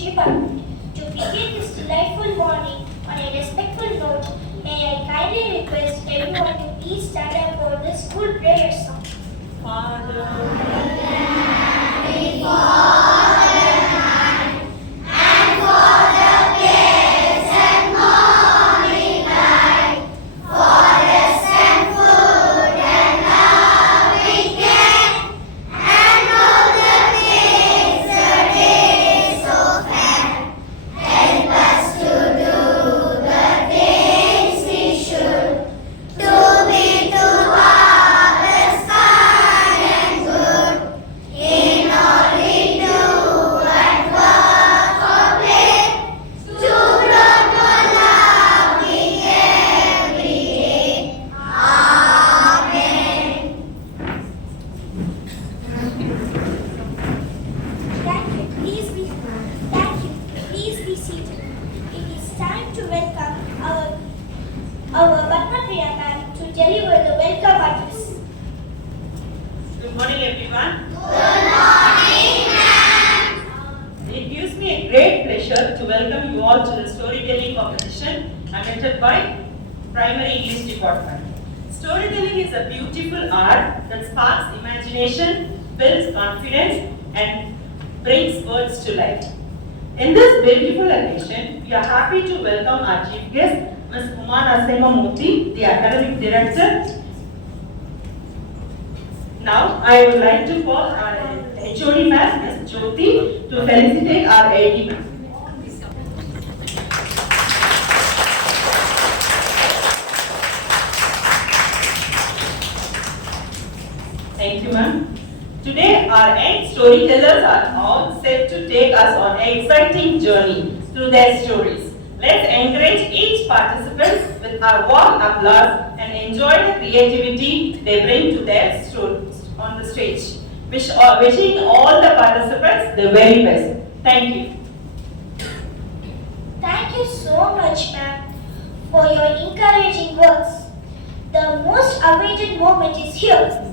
English department. To begin this delightful morning on a respectful note, may I kindly request everyone to please stand up for the school prayer song. Father, good morning everyone. Good morning, ma'am. It gives me a great pleasure to welcome you all to the storytelling competition conducted by Primary English Department. Storytelling is a beautiful art that sparks imagination, builds confidence and brings words to life. In this beautiful occasion, we are happy to welcome our chief guest, Ms. Uma Murthy, the Academic Director. Now, I would like to call our HOD ma'am, Ms. Jyoti, to felicitate our AD ma'am. Thank you, ma'am. Today, our young storytellers are all set to take us on an exciting journey through their stories. Let's encourage each participant with our warm applause and enjoy the creativity they bring to their stories on the stage. Wishing all the participants the very best. Thank you. Thank you so much, ma'am, for your encouraging words. The most awaited moment is here.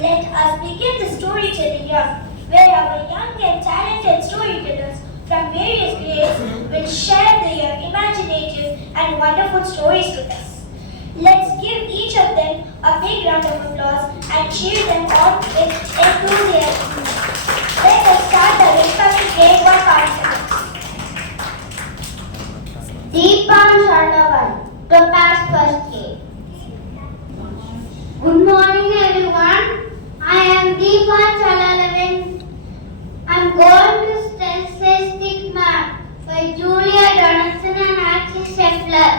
Let us begin the storytelling round, where our young and talented storytellers from various grades will share their imaginative and wonderful stories with us. Let's give each of them a big round of applause and cheer them on with enthusiasm. Let us start the respective grade 1 participants. Deepan Sharnavan, to pass first grade. Good morning everyone. I am Deepan Sharnavan. I am going to say Stickman by Julia Donaldson and Archie Scheffler.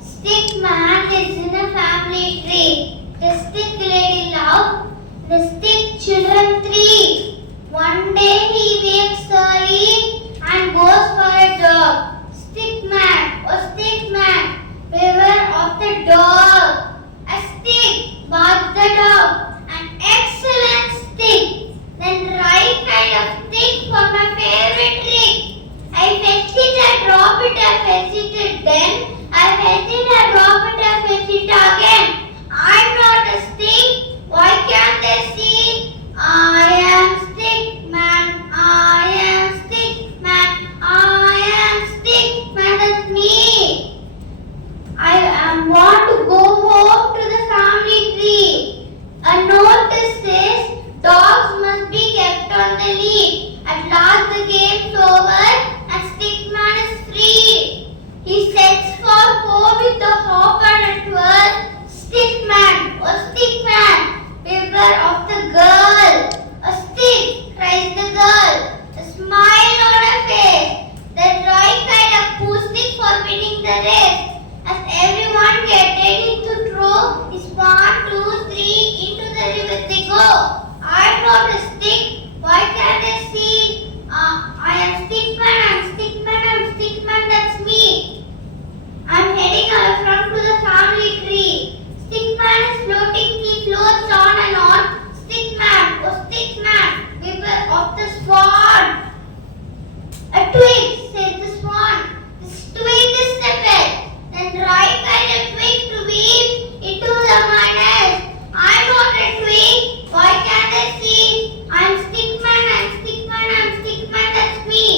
Stickman lives in a family tree. The stick lady loved the stick children 3. One day he wakes early and goes for a jog. Stickman, oh Stickman, beware of the dog. A stick, barked the dog. An excellent stick. Then right kind of stick for my favorite trick. I fetch it, I drop it, I fetch it then. I fetch it, I drop it, I fetch it again. I'm not a stick. Why can't they see? I am Stickman. I am Stickman. I am Stickman. That's me. I want to go home to the family tree. A notice says dogs must be kept on the lead. At last the game's over and Stickman is free. He sets for home with the hop and a twirl. Stickman, oh Stickman, beware of the girl. A stick, cries the girl. A smile on her face. The right kind of poo stick for winning the race. As everyone get ready to throw is 1, 2, 3 into the river they go. I'm not a stick. Why can't they see? I am Stickman. I'm Stickman. I'm Stickman. That's me. I'm heading away from to the family tree. Stickman is floating. He floats on and on. Stickman, oh Stickman, beware of the swan. A twig, says the swan. This twig is the pet. Then right kind of twig to weave into the mud. I'm not a twig. Why can't I see? I'm Stickman. I'm Stickman. I'm Stickman. That's me.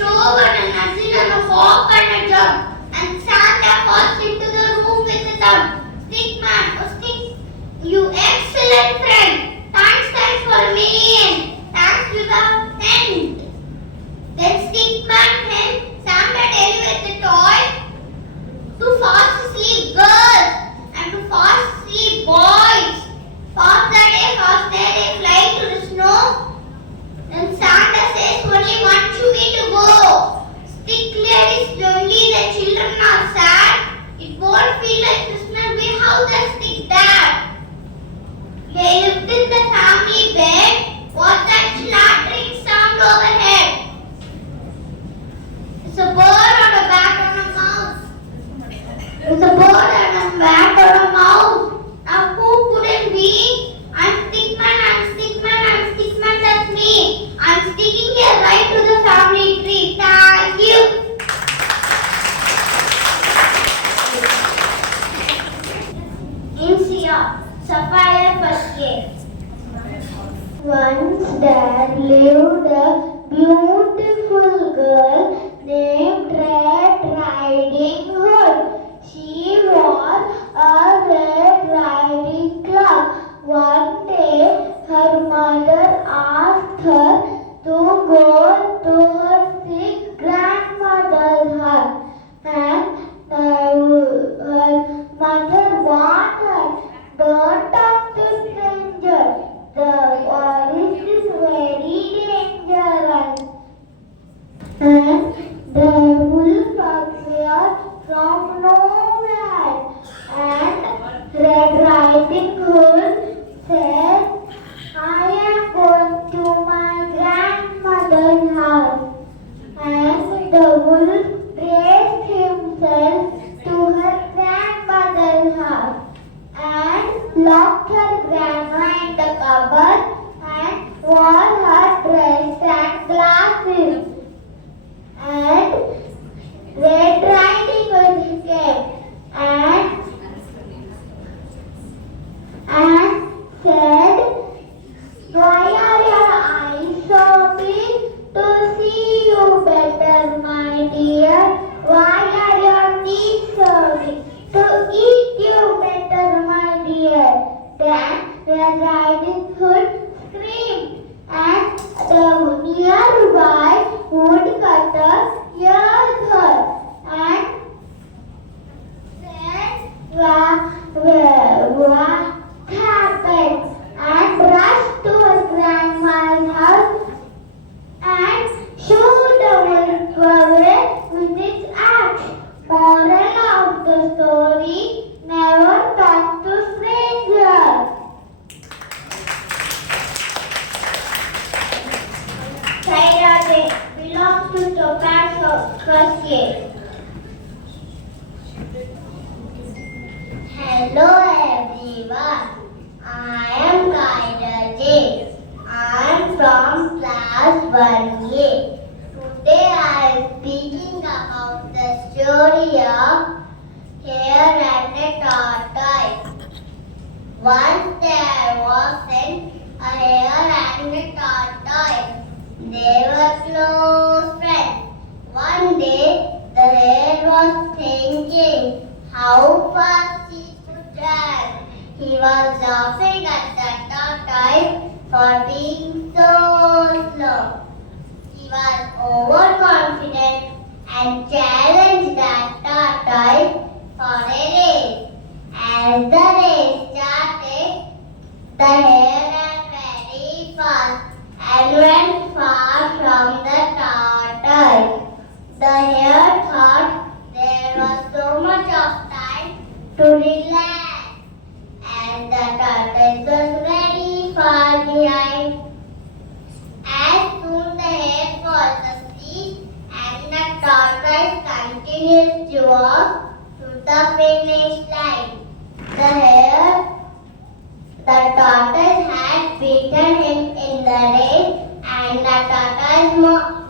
shovel and a nozzle and a fork and a jug. And Santa falls into the room with a thumb. Stick man, oh stick, you excellent friend. Thanks for a million. Thanks without end. Then stick man helped Santa deliver the toy to fast asleep girls and to fast asleep boys. Fast the day, fly to the snow. Then Santa says only one chuggy to go. Stick lady is lonely, the children are sad. It won't feel like Christmas without the stick dad. They lived in the family bed. What's that clattering sound overhead? It's a bird on a bat on a mouse. It's a bird on a bat on a mouse. Now who could it be? I'm Stickman, that's me. I'm sticking here right to the family tree. Thank you. Insia, Sapphire first cave. Once there lived a beautiful girl named Red Riding Hood. She wore a red riding cloak. One day, her mother asked her to go to her sick grandmother's house, and her mother warned her, "Don't talk to strangers. The forest is very dangerous." And the wolf appeared from nowhere, and Red Riding Hood said, "I am going to my grandmother's house." And the wolf raised himself to her grandmother's house and locked her grandma in the cupboard and wore her dress and glasses. And Red Riding Hood came and said, "Why are your eyes so big? To see you better, my dear. Why are your teeth so big? To eat you better, my dear." Then Red Riding Hood screamed, and the nearby woodcutter heard her and said, "What happened?" and rushed to her grandma's house and showed the wolf away with its axe. Moral of the story: never talk to strangers. Sairate belongs to Topaz's first case. Hello everyone, I am Kairaji. I am from class 1A. Today I am speaking about the story of Hare and the Tortoise. Once there was a hare and a tortoise. They were close friends. One day the hare was thinking how fast he could run. He was laughing at the tortoise for being so slow. He was overconfident and challenged the tortoise for a race. As the race started, the hare ran very fast and went far from the tortoise. The hare thought there was so much of time to relax, and the tortoise was very far behind. As soon the hare falls asleep and the tortoise continues to walk to the finish line. The tortoise had beaten him in the race, and the tortoise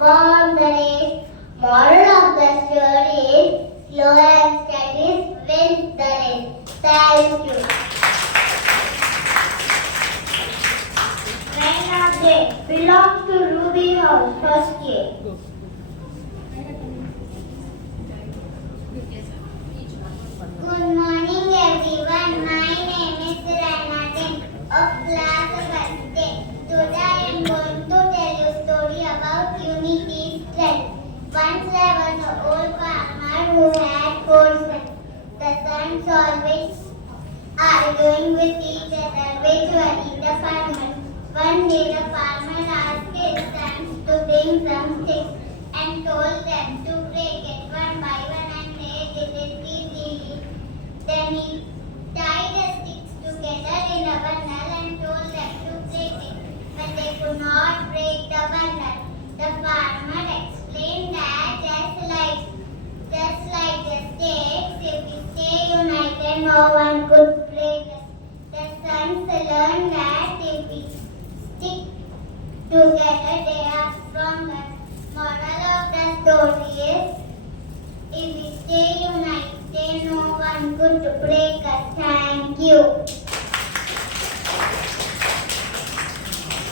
won the race. Moral of the story is: slow and steady wins the race. Thank you. Rain of Day belongs to Ruby House, first year. arguing with each other, which worried the farmer. One day the farmer asked his sons to bring some sticks and told them to break it one by one, and they did it easily. Then he tied the sticks together in a bundle and told them to break it, but they could not break the bundle. The farmer explained that just like the sticks, if we stay united, no one could break us. The sons learned that if we stick together, they are stronger. Moral of the story is, if we stay united, no one could break us. Thank you.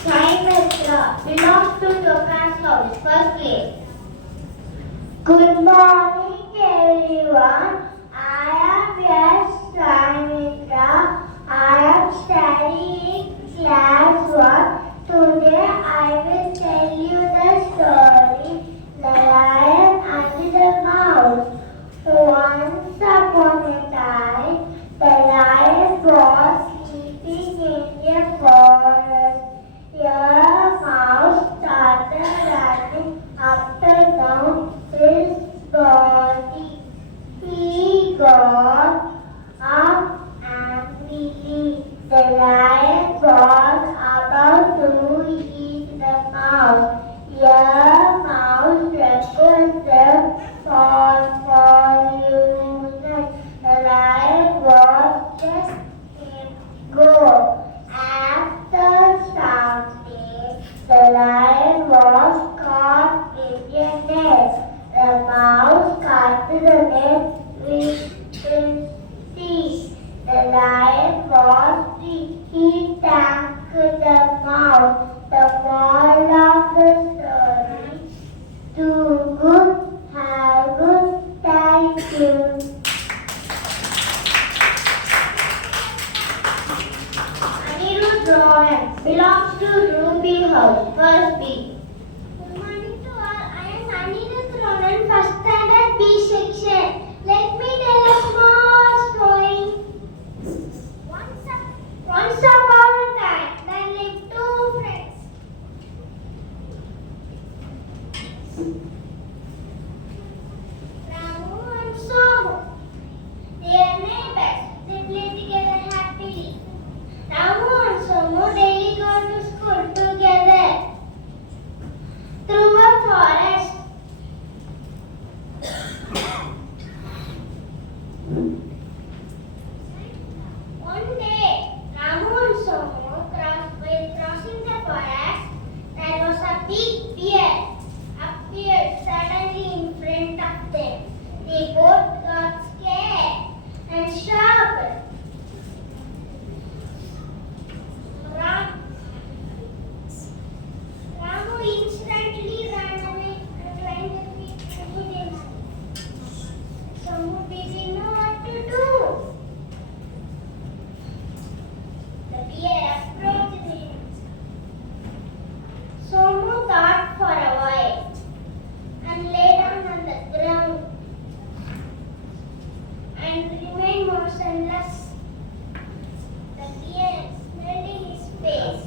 Trimester belongs to Toka's house. First place. Good morning, everyone. I am yes Trimester. I am studying class 1. Today I will tell you the story, The Lion and the Mouse. Once upon a time, the lion was sleeping in a forest. A mouse started running up and down his body. He got up angrily. The lion was about to eat the mouse. A mouse requested for uses. The lion was just him go. After some days, the lion was caught in a net. The mouse cut the net with his teeth. The lion was free. He thanked the mouse. The moral of the story: do good, have good. Thank you. Belongs to Ruby House. First B. Good morning to all. I am Anirudh Ronan, first standard B section. Let me tell a small story. Once upon a time, there lived two friends. Ramu and Somu. They are neighbors. They play together happily. Ramu and Somu daily go to school together through a forest. One day, Ramu and Somu while crossing the forest, there was a big bear appeared suddenly in front of them. They both got scared and shocked. Ramu instantly ran away and went immediately. Somu didn't know what to do. The bear approached him. Somu thought for a while and lay down on the ground and remained motionless. The bear smelled in his face.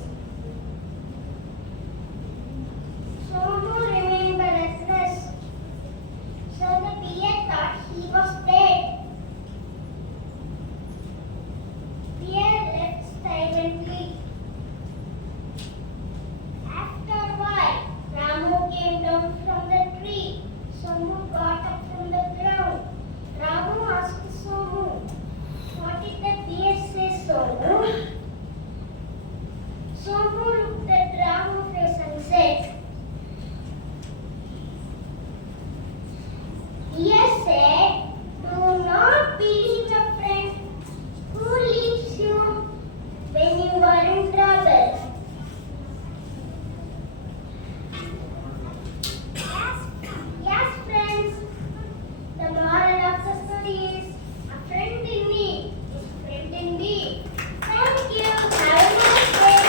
Somu remained breathless, so the bear thought he was dead. Bear left silently. After a while, Ramu came down from the tree. Somu got up from the ground. Ramu asked Somu, "What did the bear say, Somu?" Somu looked at Ramu's face and said, "He said, do not believe a friend who leaves you when you are in trouble." Yes, friends, the moral of the story is, a friend in need is a friend indeed. Thank you. Have a nice day.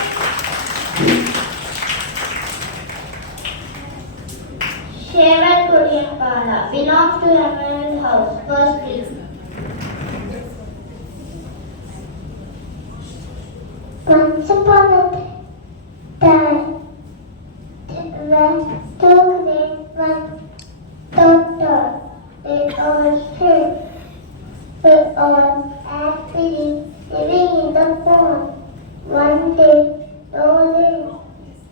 Sheval Korean Kala belongs to Emerald House. First please. Once upon a time, there were two great one doctor. They all lived. They all happily living in the pond. One day, the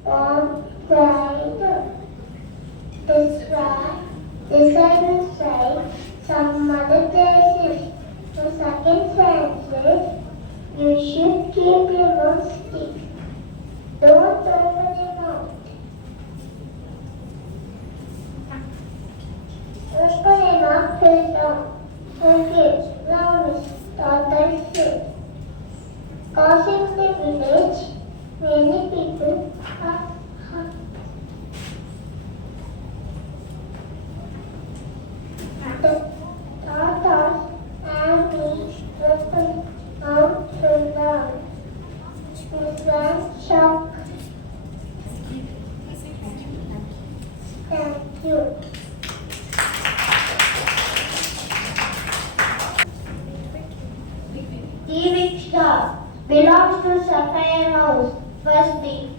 pond dried up. This why decided to say some other places. The second sentence, you should keep your mouth still. Don't open your mouth. Open your mouth face down. Okay, round total shape. Causing the village, many people have the tortoise and me open mouth fell down. This was shock. Thank you. The big star belongs to Sapphire House. First week.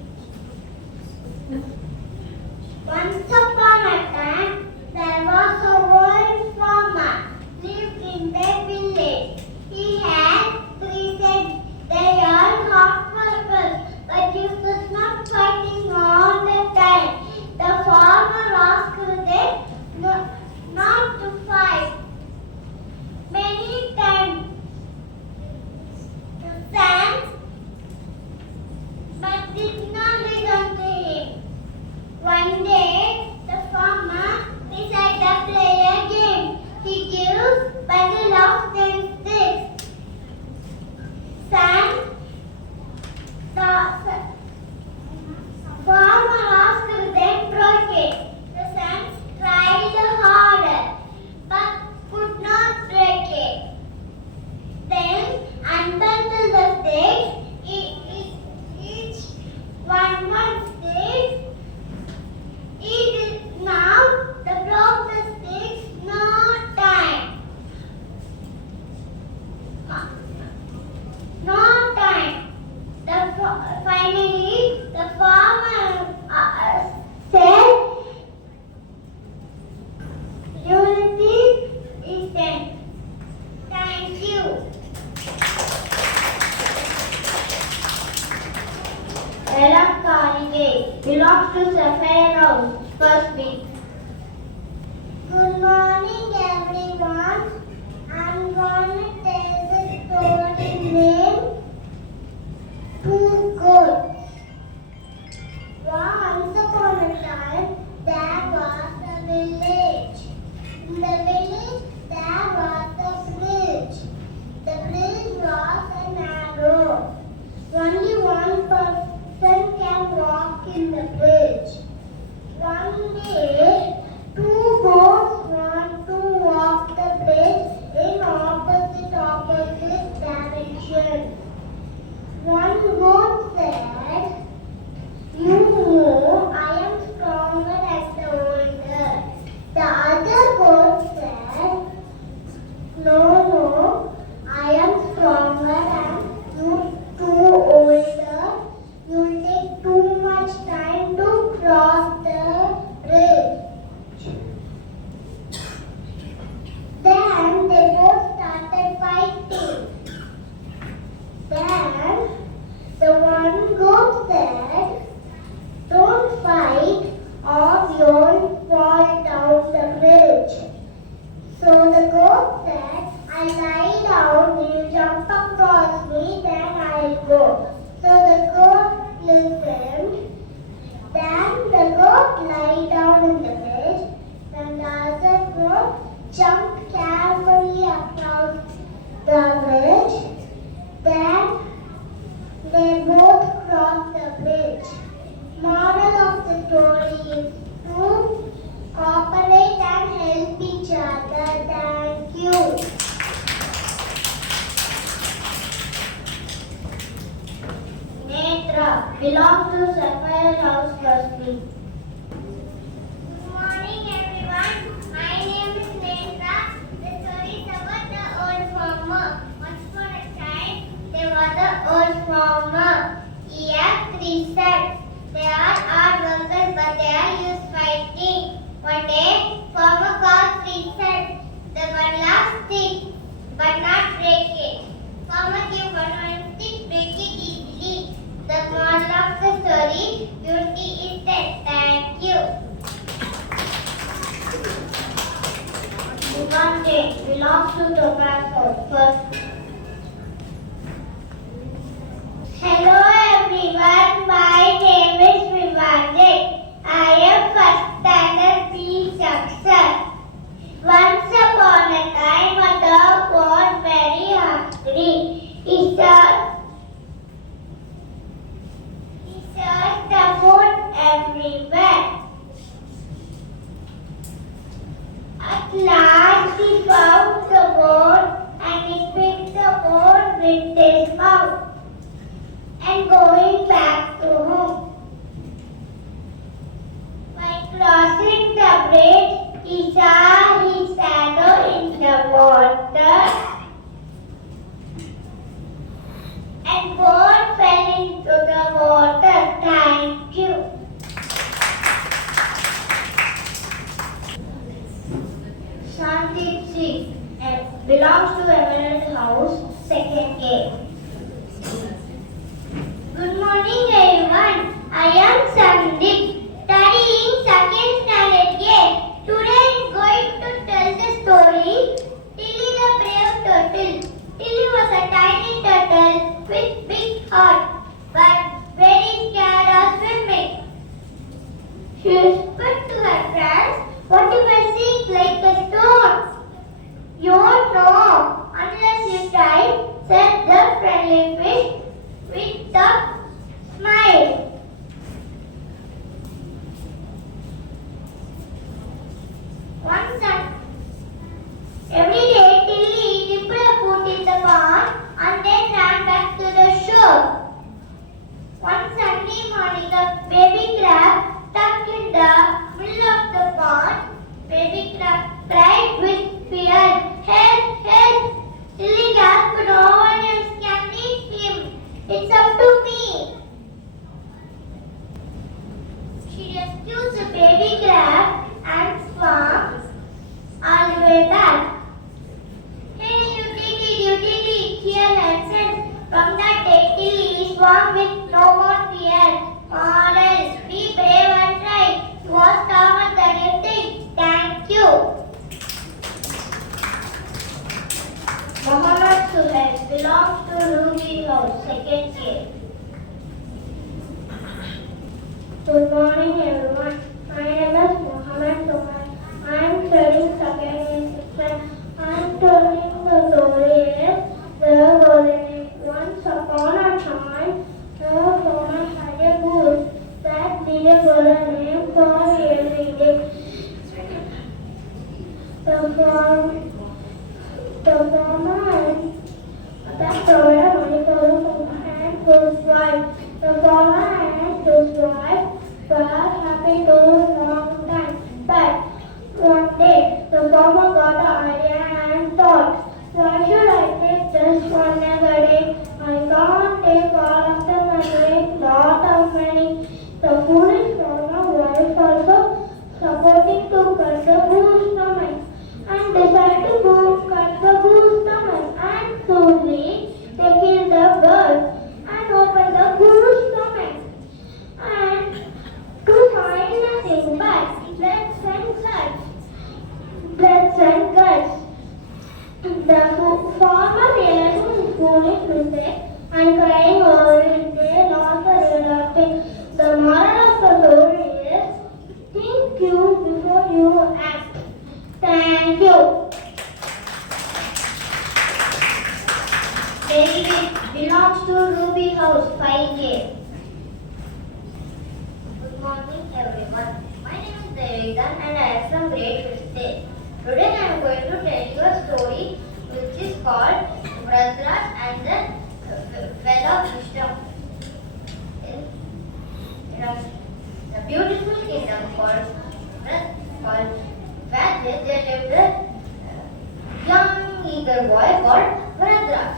Once upon a time, there was a old farmer lived in the village. He had 3 sons. They are hard workers, but he was not fighting all the time. The farmer asked them not to fight. Many times, the sons but did not listen to him. One day, the farmer decided to play a game. He gives bundle of 10 sticks. Son, the farmer asked them broke it. The sons tried harder, but could not break it. Then unbundled the sticks. Each one stick. Now the broke the sticks. No time. No time. Finally, the farmer said, "Unity is then." Thank you. Belongs to Sapphire House. First week. Good morning, everyone. I'm gonna tell the story named Two Goats. Once upon a time, there was a village. In the village, there was a bridge. The bridge was narrow. Only one person can walk in the bridge. One day, 2 goats want to walk the bridge in opposite directions. One goat said, "You know I am stronger as the older." The other goat said, "No, I am stronger and you too older. You will take too much time to cross the bridge." Then they both started fighting. Then the one goat said, "Don't fight or you'll fall down the bridge." So the goat said, "I'll lie down, you jump across me, then I'll go." So the goat listened. Then the goat lay down in the bridge, and the other goat jumped carefully across the bridge. Then they both crossed the bridge. Moral of the story is to cooperate and help each other. Thank you. Netra belongs to Sapphire House Trustee. Good morning, everyone. My name is Netra. The story is about the old farmer. Once upon a time, there was an old farmer. He has three sons. They are hard workers, but they are used fighting. One day, farmer called three sons. The one last stick, but not break it. Farmer gave one stick, break it easily. The moral of the story, beauty is dead. Thank you. One day belongs to tobacco. First. Hello everyone, my name is Vivek. I am first standard B section. Once upon a time, a dog was very hungry. He searched the food everywhere. At last, he found the board and he picked the board with his mouth and going back to home. By crossing the bridge, he saw his shadow in the water and board fell into the water. Thank you. Sandeep Singh belongs to Emerald House, second A. Good morning everyone. I am Sandeep, studying second standard A. Today I am going to tell the story Tilly the Brave Turtle. Tilly was a tiny turtle with big heart, but very scared of swimming. She whispered to her friends, "What if I sink like a stone?" "You won't know unless you try," said the friendly fish with a smile. Every day, Tilly dipped her foot in the pond and then ran back to the shore. One Sunday morning, a baby crab stuck in the middle of the pond. Baby crab cried with fear, "Help! Help!" Tilly gasped, "No one else can reach him. It's up to me." She rescued the baby crab and swam all the way back. "Hey, you did it, here lesson." From that day, Tilly swam with no more fear. Morals, be brave and try. You are stronger than you think. Thank you. Muhammad Suhail belongs to Ruby House, second year. Good morning everyone. My name is Muhammad Suhail. I am studying second year. I am telling the story The Golden Age. Once upon a time, the farmer had a goose that needed a golden egg for every day. The farmer that provided money for the farmer and his wife. The farmer and his wife were happy to a long time. But one day, the farmer got an idea and thought, "Why should I take just one egg a day? I can't take all of them and make lot of money." The foolish farmer wife also supporting to cut the goose stomach and decided to go cut the goose stomach, and soonly they killed the bird and opened the goose stomach, and to find nothing but blood and guts. The farmer realized his foolish mistake and crying over it, they lost the real. The moral of the story is, think you before you act. Thank you. David belongs to Ruby House, 5A. Good morning everyone. My name is David and I am from grade 5th. Today I am going to tell you a story which is called Brothers and the Well of Wisdom. In a beautiful kingdom called where there lived a young eager boy called Brothers.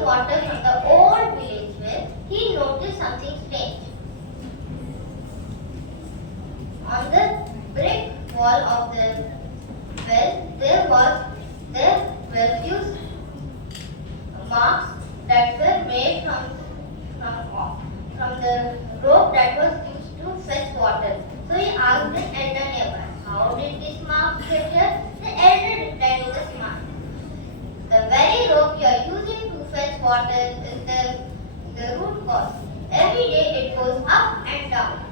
drawing water from the old village well, he noticed something strange. On the brick wall of the well, there were few marks that were made from the rope that was used to fetch water. So he asked the elder neighbor, how did these marks get here? The elder replied with a smile, the very rope you are using to fetch water is the root cause. Every day it goes up and down.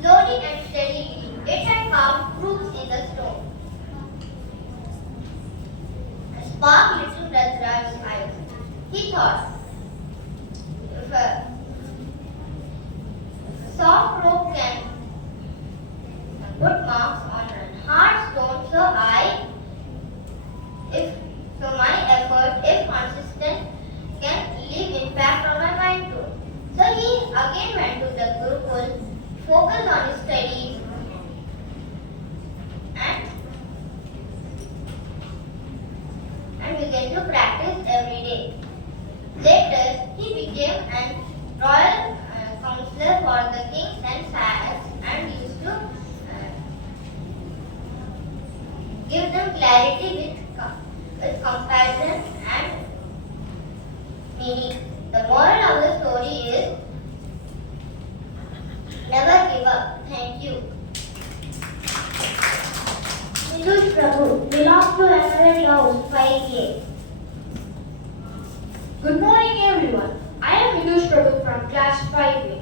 Slowly and steadily, it had carved grooves in the stone. A spark lit up Raj's eyes. He thought, if a soft rope can put marks on a hard stone, my effort, if consistent, can leave impact on my mind too. So he again went to the Gurukul, focused on his studies, and began to practice every day. Later, he became a royal counselor for the kings and sages and used to give them clarity with comparison and meaning. The moral of the story is never give up. Thank you. Vidush Prabhu belongs to Emerald House 5A. Good morning everyone. I am Vidush Prabhu from class 5A,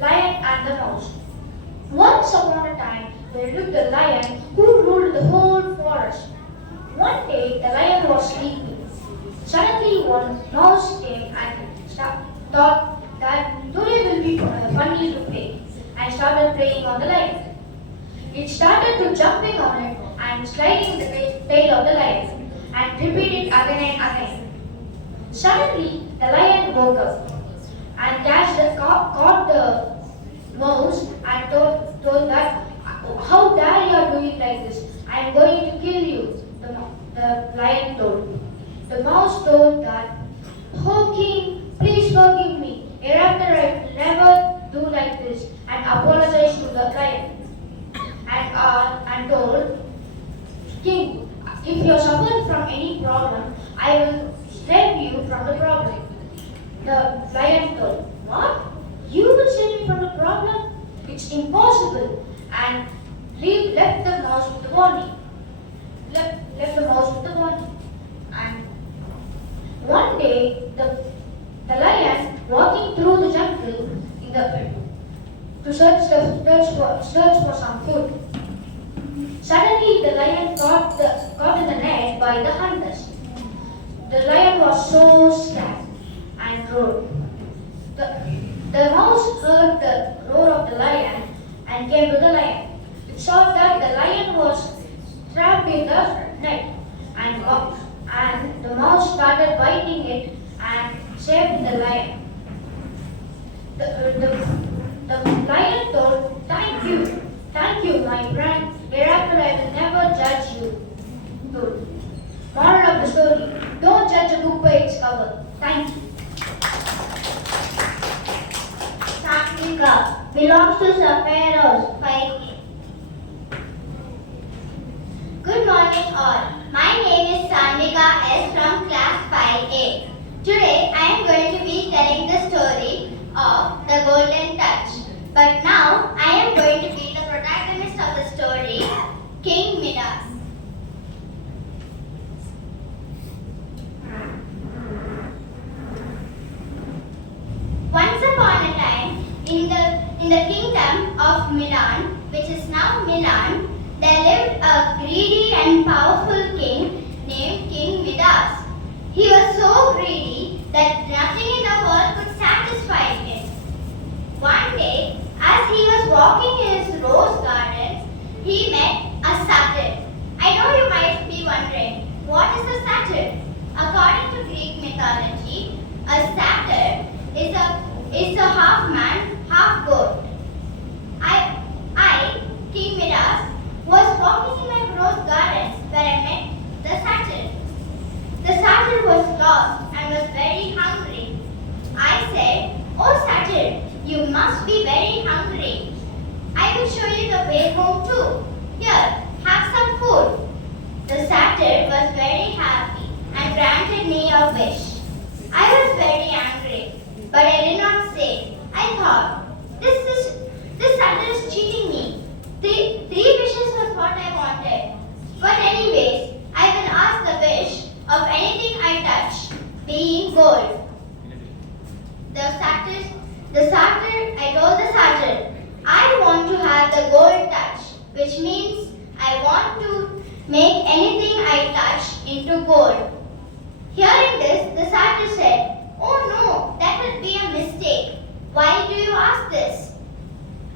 Lion and the Mouse. Once upon a time, there lived a lion who ruled the whole forest. One day, the lion was sleeping. Suddenly, one mouse came and thought that today will be funny to play, and started playing on the lion. It started to jumping on it and sliding the tail of the lion, and repeated again and again. Suddenly, the lion woke up and caught the mouse and told that, how dare you are doing like this? I am going to kill you, the lion told. The mouse told that, oh king, please forgive me. Hereafter I will never do like this, and apologized to the lion. And told, king, if you suffer from any problem, I will save you from the problem. The lion told, what? You will save me from the problem? It's impossible. And left the mouse with the warning. Left the mouse with the warning. And one day, the lion walking through the jungle to search for some food. Suddenly, the lion caught in the net by the hunters. The lion was so scared and roared. The mouse heard the roar of the lion and came to the lion. It saw that the lion was trapped in the net, and the mouse started biting it and saved the lion. The lion told, thank you, my friend. Hereafter I will never judge you. Good. Moral of the story, don't judge a book by its cover. Thank you. Satvika belongs to Sapphires 5A. Good morning all. My name is Sanvika S from class 5A. Today I am going to be telling the story of the Golden Touch. But now I am going to be the protagonist of the story, King Midas. Once upon a time, in the kingdom of Milan, which is now Milan, there lived a greedy and powerful king named King Midas. He was so greedy that nothing in the world could satisfy him. One day, as he was walking in his rose gardens, he met a satyr. I know you might be wondering, what is a satyr? According to Greek mythology, a satyr is a half man, half goat. I, King Midas, was walking in my rose gardens where I met the satyr. The satyr was lost and was very hungry. way home too. Here, have some food. The satyr was very happy and granted me a wish. I was very angry, but I did not say. I thought, this satyr is cheating me. Three wishes was what I wanted. But anyways, I will ask the wish of anything I touch, being gold. I told the satyr, I want to have the gold touch, which means I want to make anything I touch into gold. Hearing this, the satyr said, oh no, that will be a mistake. Why do you ask this?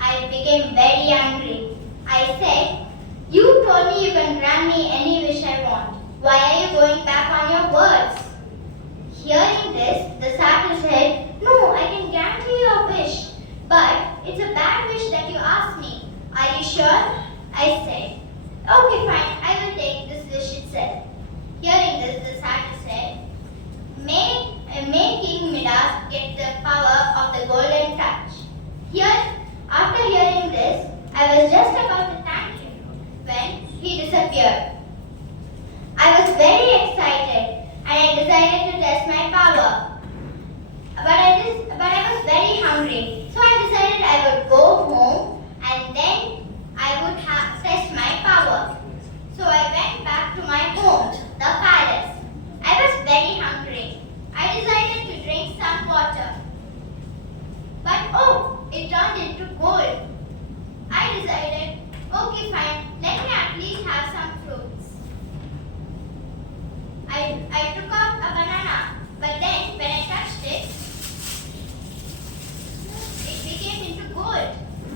I became very angry. I said, you told me you can grant me any wish I want. Why are you going back on your words? Hearing this, the satyr said, no, I can grant you your wish, but it's a bad wish that you asked me. Are you sure? I said, okay, fine, I will take this wish itself. Hearing this, the satyr said, May King Midas get the power of the golden touch. After hearing this, I was just about to thank him when he disappeared. I was very excited and I decided to test my power. But I was very hungry, so I decided I would go home and then I would test my power. So I went back to my home, the palace. I was very hungry. I decided to drink some water. But oh, it turned into gold. I decided, okay fine, let me at least have some fruits. I took out a banana, but then when I touched it, it became into gold.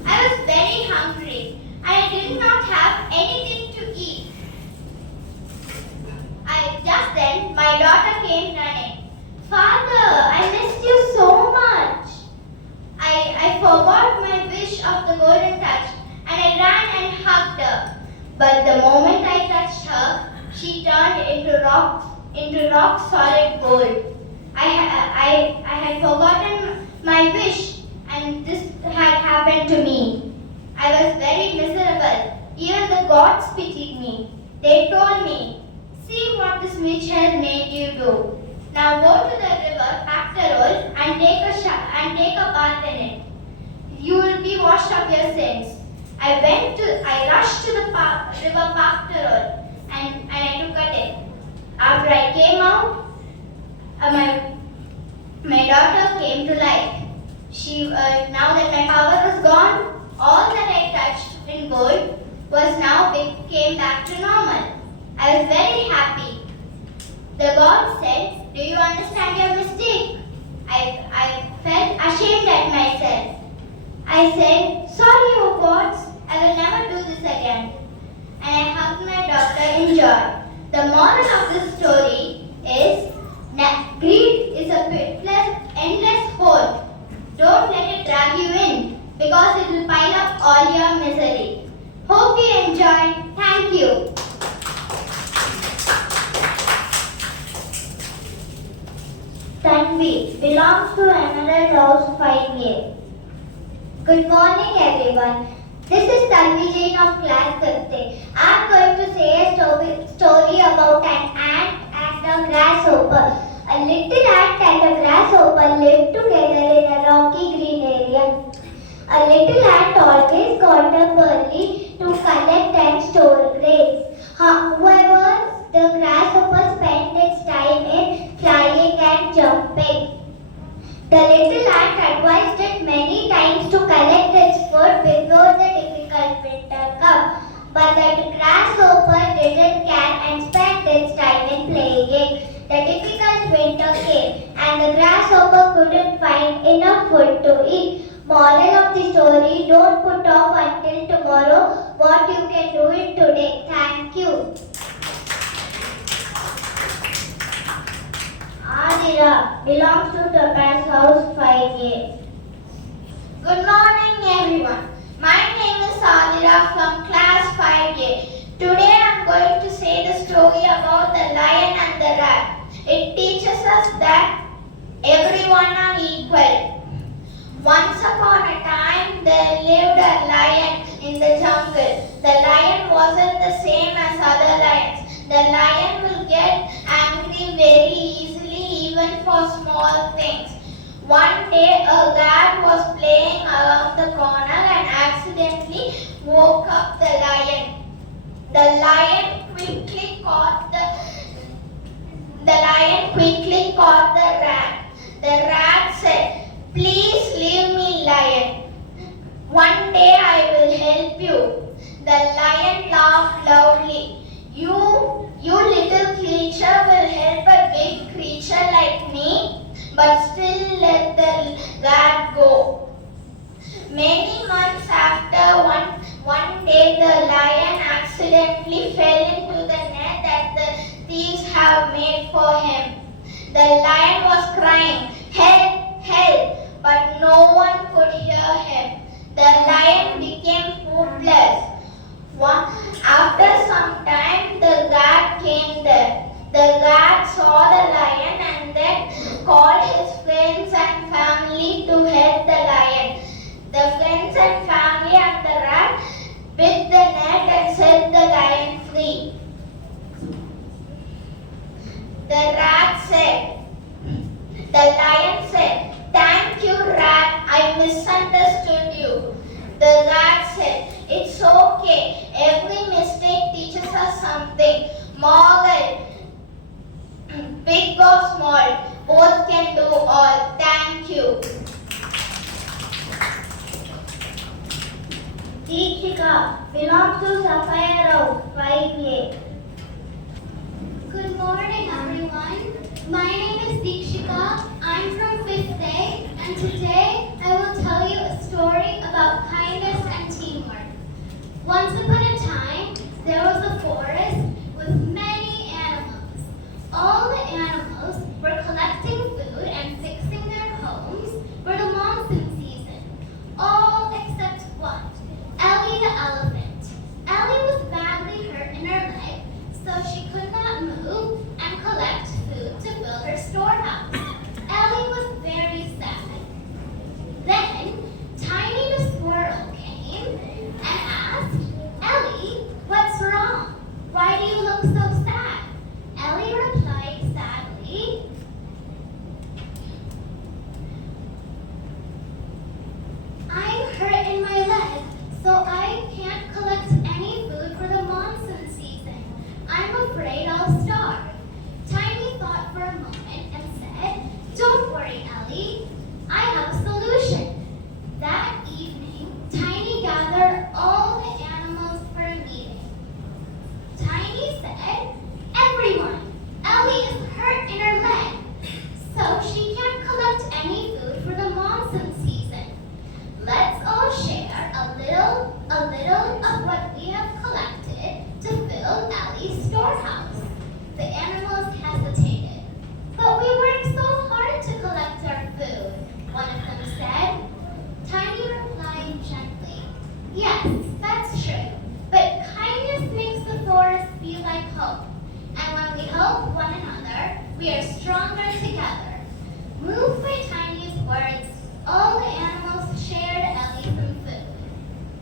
I was very hungry and I did not have anything to eat. Just then, my daughter came running. Father, I missed you so much. I forgot my wish of the golden touch and I ran and hugged her. But the moment I touched her, she turned into rock solid gold. I had forgotten my wish and this had happened to me. I was very miserable. Even the gods pitied me. They told me, see what this witch has made you do. Now go to the river Pactarol and take a bath in it. You will be washed of your sins. I rushed to the river Pactarol and I took a dip. After I came out, my daughter came to life. Now that my power was gone, all that I touched in gold came back to normal. I was very happy. The god said, do you understand your mistake? I felt ashamed at myself. I said, sorry, O gods, I will never do this again. And I hugged my daughter in joy. The moral of this story is greed is a pitiless, endless hole. Don't let it drag you in because it will pile up all your misery. Hope you enjoyed. Thank you. Tanvi belongs to another house 5A. Good morning everyone. This is Tanvi Jain of class 5th. I am going to say a story about an ant and a grasshopper. A little ant and a grasshopper lived together in a rocky green area. A little ant always got up early to collect and store grains. However, the grasshopper spent its time in flying and jumping. The little ant advised it many times to collect its food before the difficult winter comes. But the grasshopper didn't care and spent its time in playing. The difficult winter came and the grasshopper couldn't find enough food to eat. Moral of the story, don't put off until tomorrow what you can do it today. Thank you. Adira belongs to Topaz House 5A. Good morning everyone. My name is Adira from class 5A. Today I am going to say the story about the lion and the rat. It teaches us that everyone are equal. Once upon a time there lived a lion in the jungle. The lion wasn't the same as other lions. The lion will get angry very easily even for small things. One day a lad was playing around the corner and accidentally woke up the lion. The lion quickly caught the rat. The rat said, "Please leave me, lion. One day I will help you." The lion laughed loudly. You little creature will help a big creature like me, but still let the rat go. Many months after, one day the lion accidentally fell into the net that the thieves have made for him. The lion was crying, "Help, help," but no one could hear him. The lion became hopeless. After some time, the rat came there. The rat saw the lion and then called his friends and family to help the lion. The friends and family and the rat bit the net and set the lion free. The lion said, "Thank you, rat. I misunderstood you." The rat said, "It's okay. Every mistake teaches us something. Moral, big or small, both can do all. Thank you." Deepika belongs to Sapphire House, 5A. Good morning, everyone. My name is Deekshika. I'm from 5th A, and today I will tell you a story about kindness and teamwork. Once upon a time, there was a forest with many animals. All the animals were collecting food and fixing their homes for the monsoon season. All except one, Ellie the elephant. Ellie was badly hurt in her leg, so she could not move and collect food to fill her storehouse. Ellie was very sad. Then, Tiny the squirrel came and asked, "Ellie, what's wrong? Why do you look so sad?" Ellie replied sadly, "I'm hurt in my leg, so I can't collect any food for the monsoon season. I'm afraid I'll starve." Tiny thought for a moment and said, "Don't worry, Ellie. I have a solution." That evening, Tiny gathered all the animals for a meeting. Tiny said, "Everyone, Ellie is hurt in her leg, so she can't collect any food for the monsoon season. Let's all share a little of what we have collected to fill Ellie's storehouse." The animals hesitated. "But we worked so hard to collect our food," one of them said. Tiny replied gently, "Yes, that's true. But kindness makes the forest feel like home. And when we help one another, we are stronger together." Moved by Tiny's words, all the animals shared Ellie some food.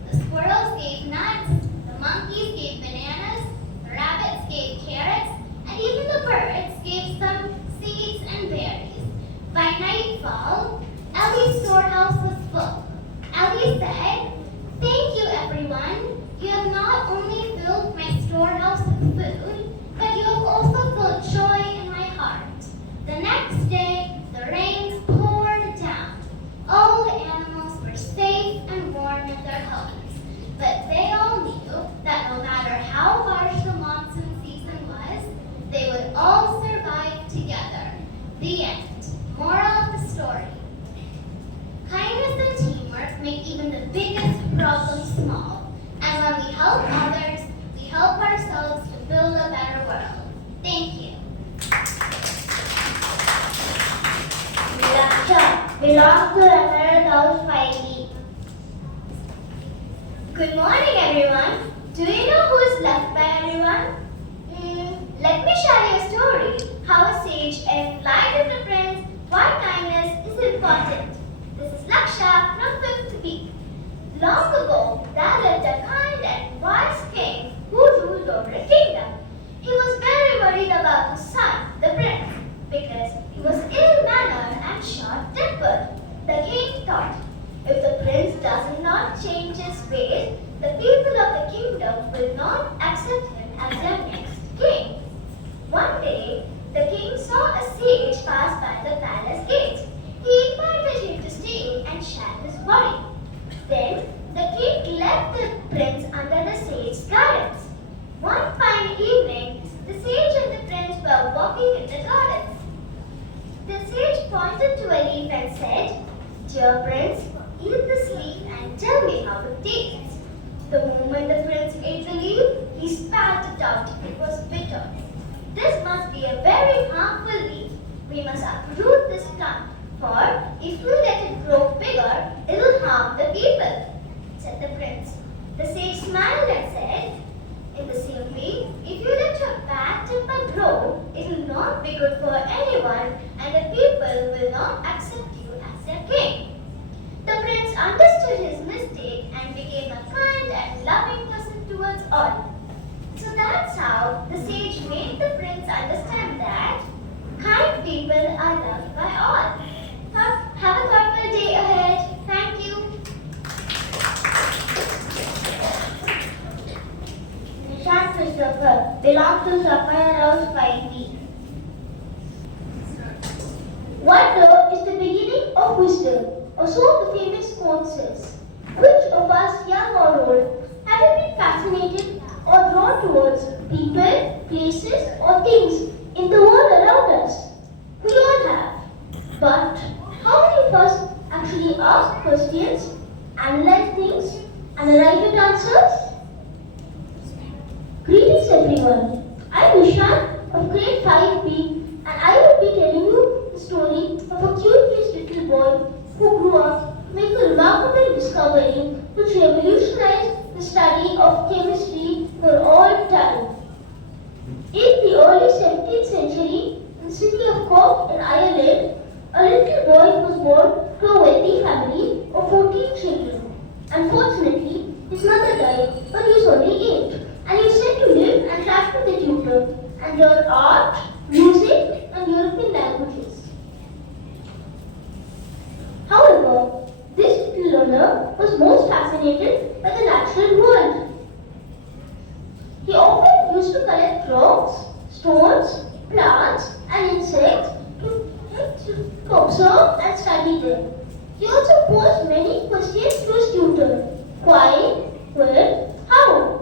The squirrels gave nuts, the monkeys gave bananas, the rabbits gave carrots, and even the birds gave some seeds and berries. By nightfall, Ellie's storehouse was full. Ellie said, "Thank you, everyone. You have not only filled my storehouse with food, but you have also filled joy in my heart." The next day, the rains poured down. All the animals were safe and warm in their homes, but they all knew that no matter how harsh the monsoon season was, they would all survive together. The end. Moral of the story. Kindness and teamwork make even the biggest problems small. And when we help others, we help ourselves to build a better world. Thank you. Laksha belongs to Runner House, 5B. Good morning, everyone. Do you know who is loved by everyone? Let me share you a story how a sage explained to the friends why kindness is important. This is Laksha from 5th B. Long ago, there lived a good. The king thought, if the prince does not change his ways, the people of the kingdom will not accept him as their next king. One day, the king saw a sage pass by the palace gate. He invited him to stay and share his worry. Then, the king left the prince under the sage's guidance. One fine evening, the sage and the prince were walking in the gardens. The sage pointed to a leaf and said, "Dear prince, eat this leaf and tell me how it tastes." The moment the prince ate the leaf, he spat it out. It was bitter. "This must be a very harmful leaf. We must uproot this plant, for if we let it grow bigger, it will harm the people," said the prince. The sage smiled and said, "In the same way, if you let your bad temper grow, it will not be good for anyone, and the people will not accept you as their king." The prince understood his mistake and became a kind and loving person towards all. So that's how the sage made the prince understand that kind people are loved by all. Have a thoughtful day ahead. Thank you. Nishan Christopher belongs to Sapphire House 5B. Wonder is the beginning of wisdom, or so the famous quote says. Which of us, young or old, have you been fascinated or drawn towards people, places, or things in the world around us? We all have. But how many of us actually ask questions, analyze things, and arrive at answers? Greetings everyone. I'm Nishan of grade 5B, and I will be telling you the story of a curious little boy who grew up to make a remarkable discovery which revolutionized the study of chemistry for all time. In the early 17th century, in the city of Cork in Ireland, a little boy was born to a wealthy family of 14 children. Unfortunately, his mother died when he was only 8, and he was sent to live and travel with a tutor and learn art, music, and European languages. However, this little learner was most fascinated by the natural world. He often used to collect rocks, stones, plants, and insects to observe and study them. He also posed many questions to his tutor. Why? Where? How?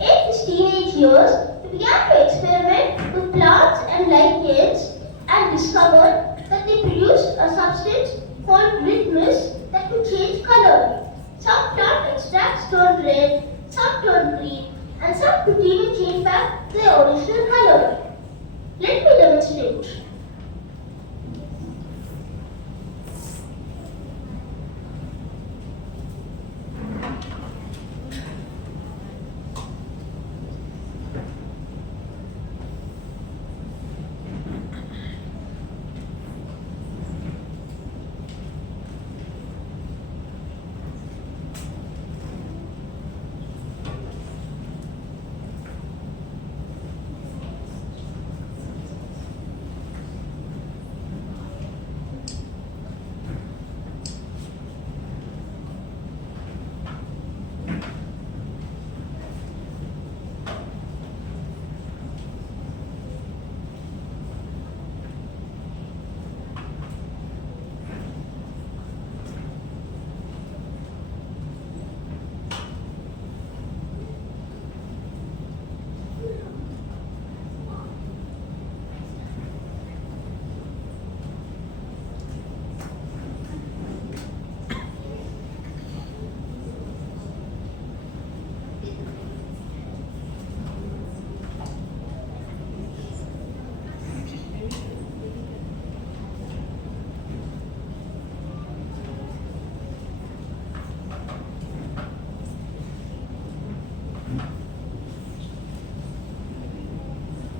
In his teenage years, he began to experiment with plants and lichens and discovered that they produced a substance called litmus that could change color. Some plant extracts turned red, some turned green, and some could even change back to their original color. Let me demonstrate.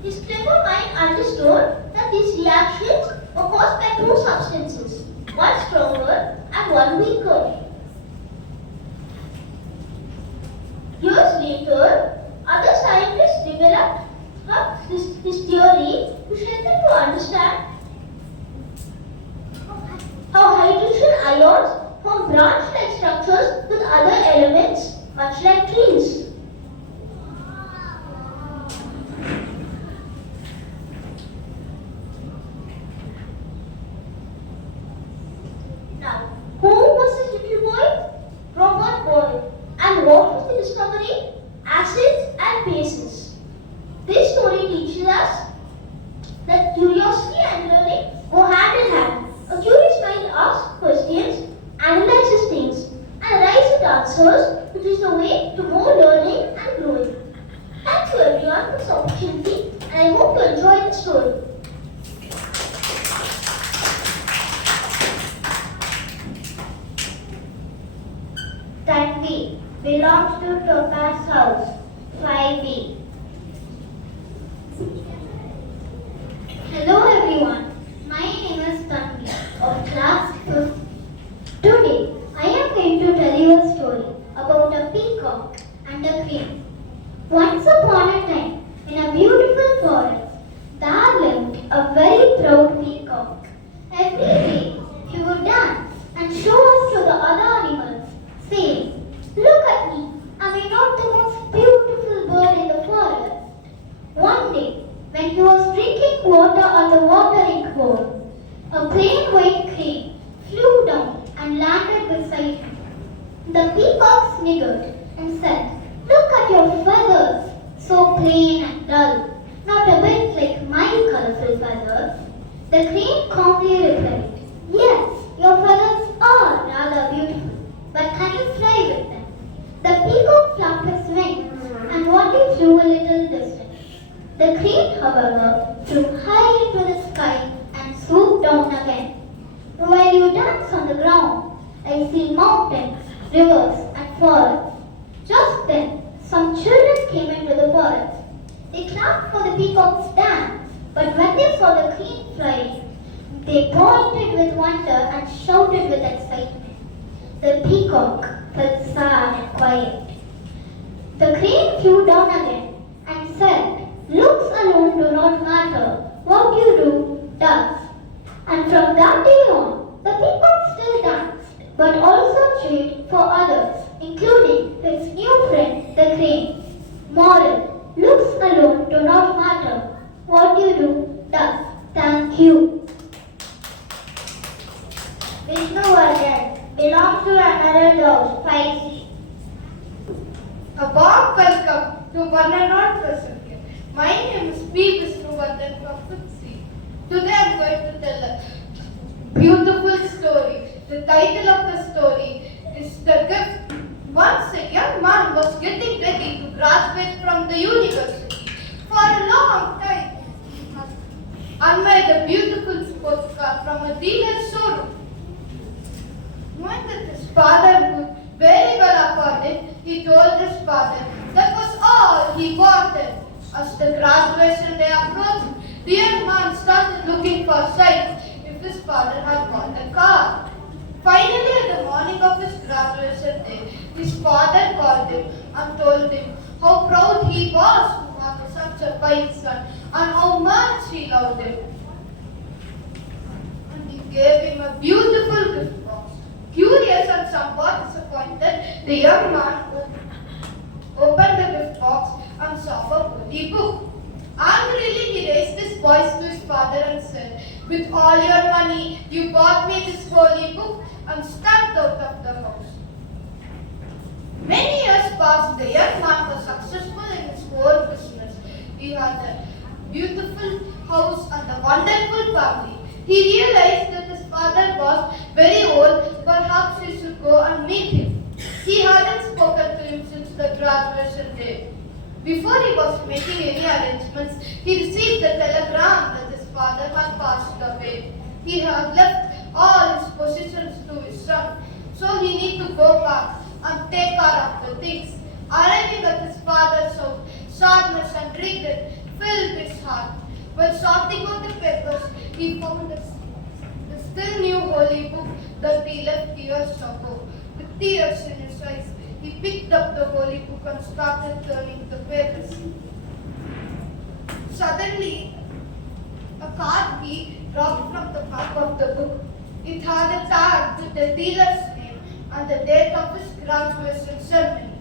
His clever mind understood that these reactions were caused by two substances, one stronger and one weaker. Years later, other scientists developed this theory which helped them to understand pylons form branch-like structures with other elements, much like trees. Now, who was this little boy? Robot boy. And what was the discovery? Acids and bases. This story teaches us that curiosity and learning go hand in hand. A curious mind asks questions, analyzes things, and arrives at answers, which is the way to more learning and growing. Thank you everyone for this opportunity, and I hope you enjoyed the story. Tanvi belongs to Topaz House, 5B. Hello everyone, my name is Tanvi of class 5th. Today I am going to tell you a story about a peacock and a crane. Once upon a time, in a beautiful forest, there lived a very proud peacock. Every day he would dance and show off to the other animals, saying, "Look at me, am I not the most beautiful bird in the forest?" One day, when he was drinking water at the watering hole, a plain white crane flew down and landed beside him. The peacock sniggered and said, "Look at your feathers, so plain and dull, not a bit like my colorful feathers." The crane calmly replied, "Yes, your feathers are rather beautiful, but can you fly with them?" The peacock flapped his wings and only flew a little distance. The crane, however, flew high into the sky and swooped down again. "While you dance on the ground, I see mountains, rivers, and forests." Just then, some children came into the forest. They clapped for the peacock's dance, but when they saw the crane flying, they pointed with wonder and shouted with excitement. The peacock felt sad and quiet. The crane flew down again and said, "Looks alone do not matter. What you do does." And from that day on, the peacock still danced, but also cheered for others, including his new friend, the crane. Moral: looks alone do not matter. What you do does. Thank you. Vishnuvardhan belongs to another house, 5C. A warm welcome to one and all present here. My name is P. Vishnuvardhan from 5C. Today I am going to tell a beautiful story. The title of the story is The Gift. Once a young man was getting ready to graduate from the university. For a long time, he had admired a beautiful sports car from a dealer's showroom. Knowing that his father could very well afford it, he told his father that was all he wanted. As the graduation day approached, the young man started looking for signs if his father had bought a car. Finally, at the morning of his graduation day, his father called him and told him how proud he was to have such a fine son and how much he loved him. And he gave him a beautiful gift box. Curious and somewhat disappointed, the young man opened the gift box and saw a holy book. Angrily, he raised his voice to his father and said, "With all your money, you bought me this holy book," and stepped out of the house. Many years passed, the young man was successful in his own business. He had a beautiful house and a wonderful family. He realized that his father was very old, perhaps he should go and meet him. He hadn't spoken to him since the graduation day. Before he was making any arrangements, he received a telegram that his father had passed away. He had left all his possessions to his son, so he needed to go back and take care of the things. Arriving at his father's house, sadness and regret filled his heart. While sorting out the papers, he found the still new holy book that he left years ago. With tears in his eyes, he picked up the holy book and started turning the pages. Suddenly, a card key dropped from the back of the book. It had a tag with the dealer's name and the date of his graduation ceremony.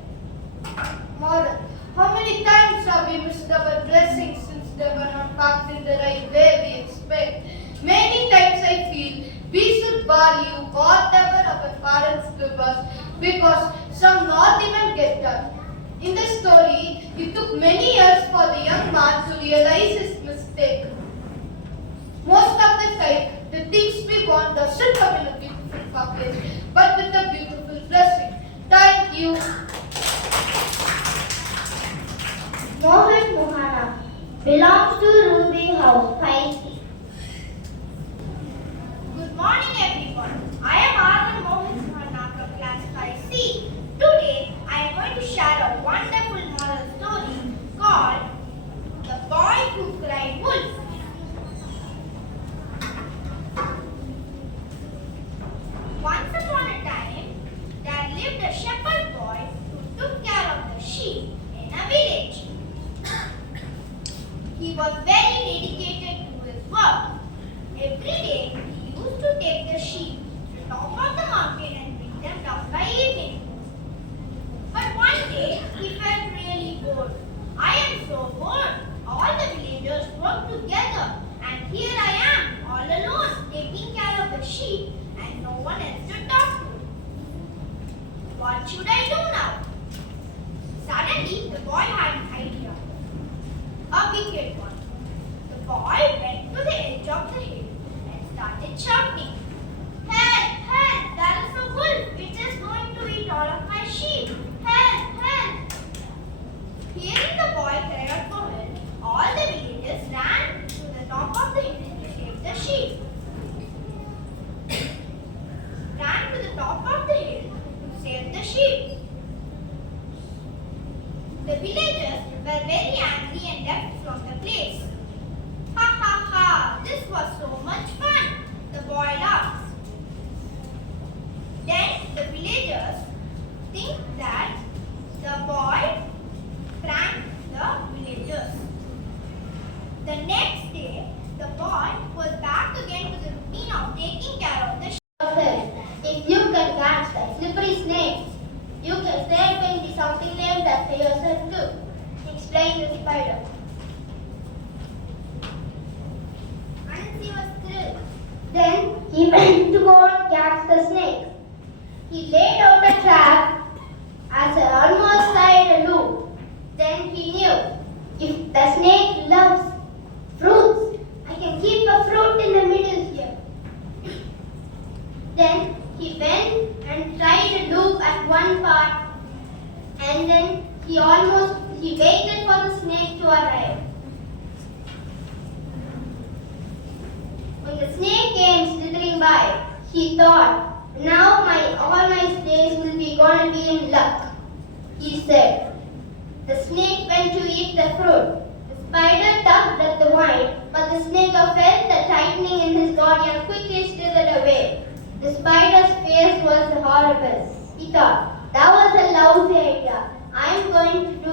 Moral: how many times have we missed our blessings since they were not packed in the right way we expect? Many times I feel we should value whatever our parents give us because some not even get done. In the story, it took many years for the young man to realize his mistake. Most of the time, the things we want doesn't come in a beautiful package, but with a beautiful blessing. Thank you. Mohit Mohana belongs to Ruby House 5C. Good morning, everyone. I am Arvind Mohit Mohana from class 5C. Today, I am going to share a wonderful moral story called The Boy Who Cried Wolf. Once upon a time, there lived a shepherd boy who took care of the sheep in a village. He was very dedicated to his work. Every day, he used to take the sheep to the top of the mountain and bring them down by evening. But one day, he felt really bored. I am so bored. All the villagers work together, and here I am, all alone, taking care of the sheep, and no one else to talk to. What should I do now? Suddenly, the boy had an idea. A wicked one. The boy went to the edge of the hill and started shouting, "Help! Help! There is a wolf which is going to eat all of my sheep! Help! Help!" Hearing the boy cry out for help, all the villagers ran to the top of the hill to save the sheep. Ran to the top of the hill to save the sheep. The villagers were very angry and left from the place. Ha ha ha! This was so much fun! The boy laughs. Then the villagers think that the boy pranked the villagers. The next day, the boy was back again to the routine of taking care of the sheep. If you can catch the slippery snakes, you can there can be something named that for yourself too. Explained the spider. Anansi was thrilled. Then he went to go and catch the snake. He laid out a trap as it almost tied a loop. Then he knew, if the snake loves fruits, I can keep a fruit in the middle here. Then he went and tried a loop at one part, and then he waited for the snake to arrive. When the snake came slithering by, he thought, now all my days will be going to be in luck. He said. The snake went to eat the fruit. The spider tugged at the vine, but the snake felt the tightening in his body and quickly slithered away. The spider's face was horrible. He thought, that was a lousy idea.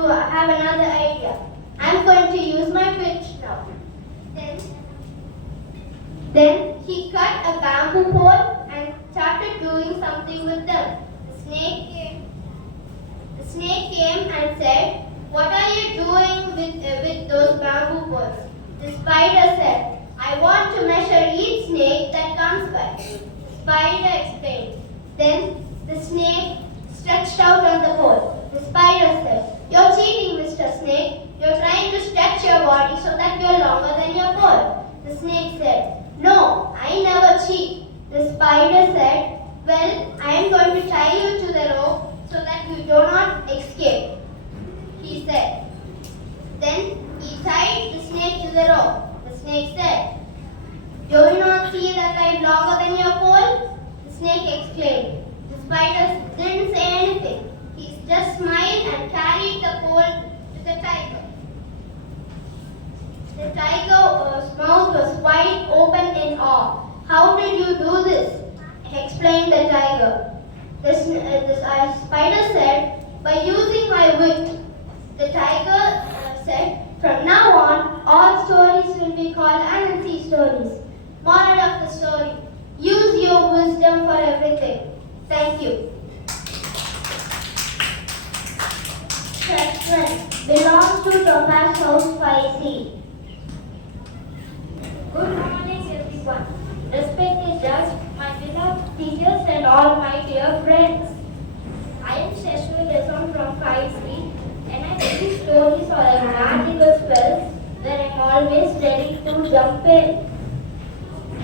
Have another idea. I'm going to use my witch now. Then he cut a bamboo pole and started doing something with them. The snake came and said, "What are you doing with those bamboo poles?" The spider said, "I want to measure each snake that comes by." The spider explained. Then the snake stretched out on the pole. The spider said, "You're cheating, Mr. Snake. You're trying to stretch your body so that you're longer than your pole." The snake said, "No, I never cheat." The spider said, "Well, I am going to tie you to the rope so that you do not escape," he said. Then he tied the snake to the rope. The snake said, "Do you not see that I am longer than your pole?" The snake exclaimed. The spider didn't say anything. He just smiled and carried the pole to the tiger. The tiger's mouth was wide open in awe. "How did you do this?" explained the tiger. The spider said, "By using my wit." The tiger said, "From now on, all stories will be called Anansi stories." Moral of the story: use your Thank you. Section belongs to Topaz House 5C. Good morning, everyone. Respected judge, my beloved teachers, and all my dear friends. I am Shashmi Desam from 5C, and I believe stories are like magical spells where I am always ready to jump in.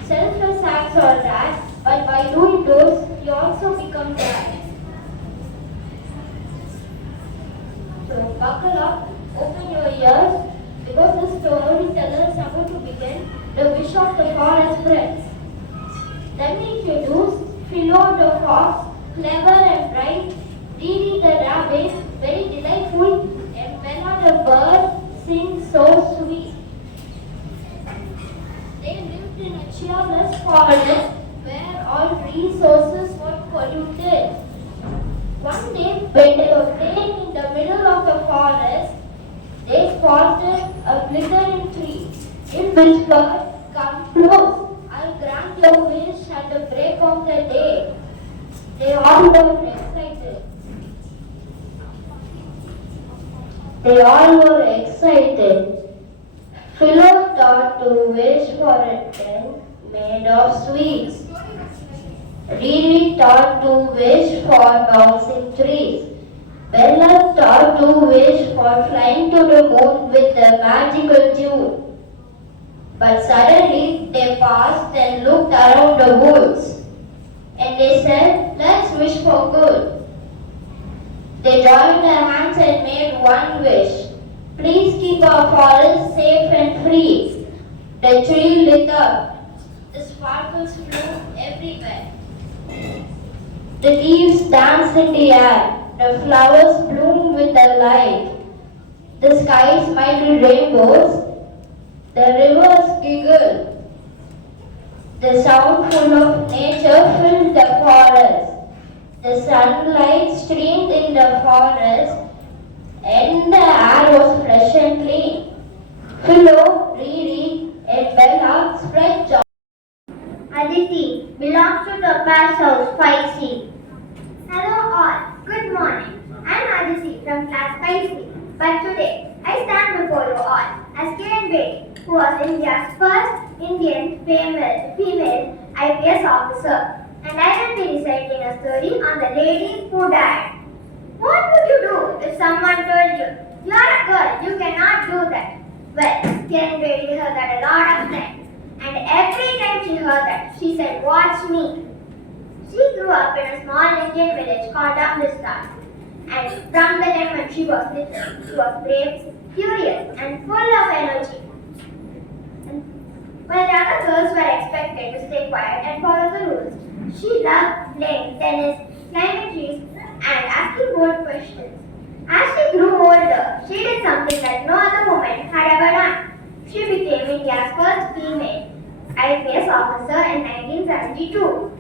Selfless acts are rare, but by doing those, you also become rare. So buckle up, open your ears, because the storyteller is about to begin the wish of the forest prince. Let me introduce Philo the fox, clever and bright, Didi the rabbit, very delightful, and Bella the bird sings so sweet. They lived in a cheerless forest where all resources were polluted. One day, when they were playing in the middle of the forest, they spotted a glittering tree. It whispered, "Come close, I'll grant your wish at the break of the day." They all were excited. Philo thought to wish for a tent made of sweets. Riri thought to wish for bouncing trees. Bella thought to wish for flying to the moon with a magical tune. But suddenly they paused and looked around the woods. And they said, "Let's wish for good." They joined their hands and made one wish. "Please keep our forest safe and free." The tree lit up. The sparkles flew everywhere. The leaves danced in the air. The flowers bloomed with the light. The sky smiled with rainbows. The rivers giggled. The sound full of nature filled the forest. The sunlight streamed in the forest, and the air was fresh and clean. Philo, Riri, and Bella spread joy. Aditi belongs to the Topaz House 5C. Hello all, good morning. I am Aditi from class 5C. But today, I stand before you all as Kiran Bedi, who was India's first Indian female IPS officer. And I will be reciting a story on the lady who died. What would you do if someone told you, "You are a girl, you cannot do that"? Well, Kiran Bedi heard that a lot of times. And every time she heard that, she said, "Watch me." She grew up in a small Indian village called Amritsar. And from the time when she was little, she was brave, curious, and full of energy. And while the other girls were expected to stay quiet and follow the rules, she loved playing tennis, climbing trees, and asking bold questions. As she grew older, she did something that no other woman had ever done. She became India's first female IPS officer in 1972.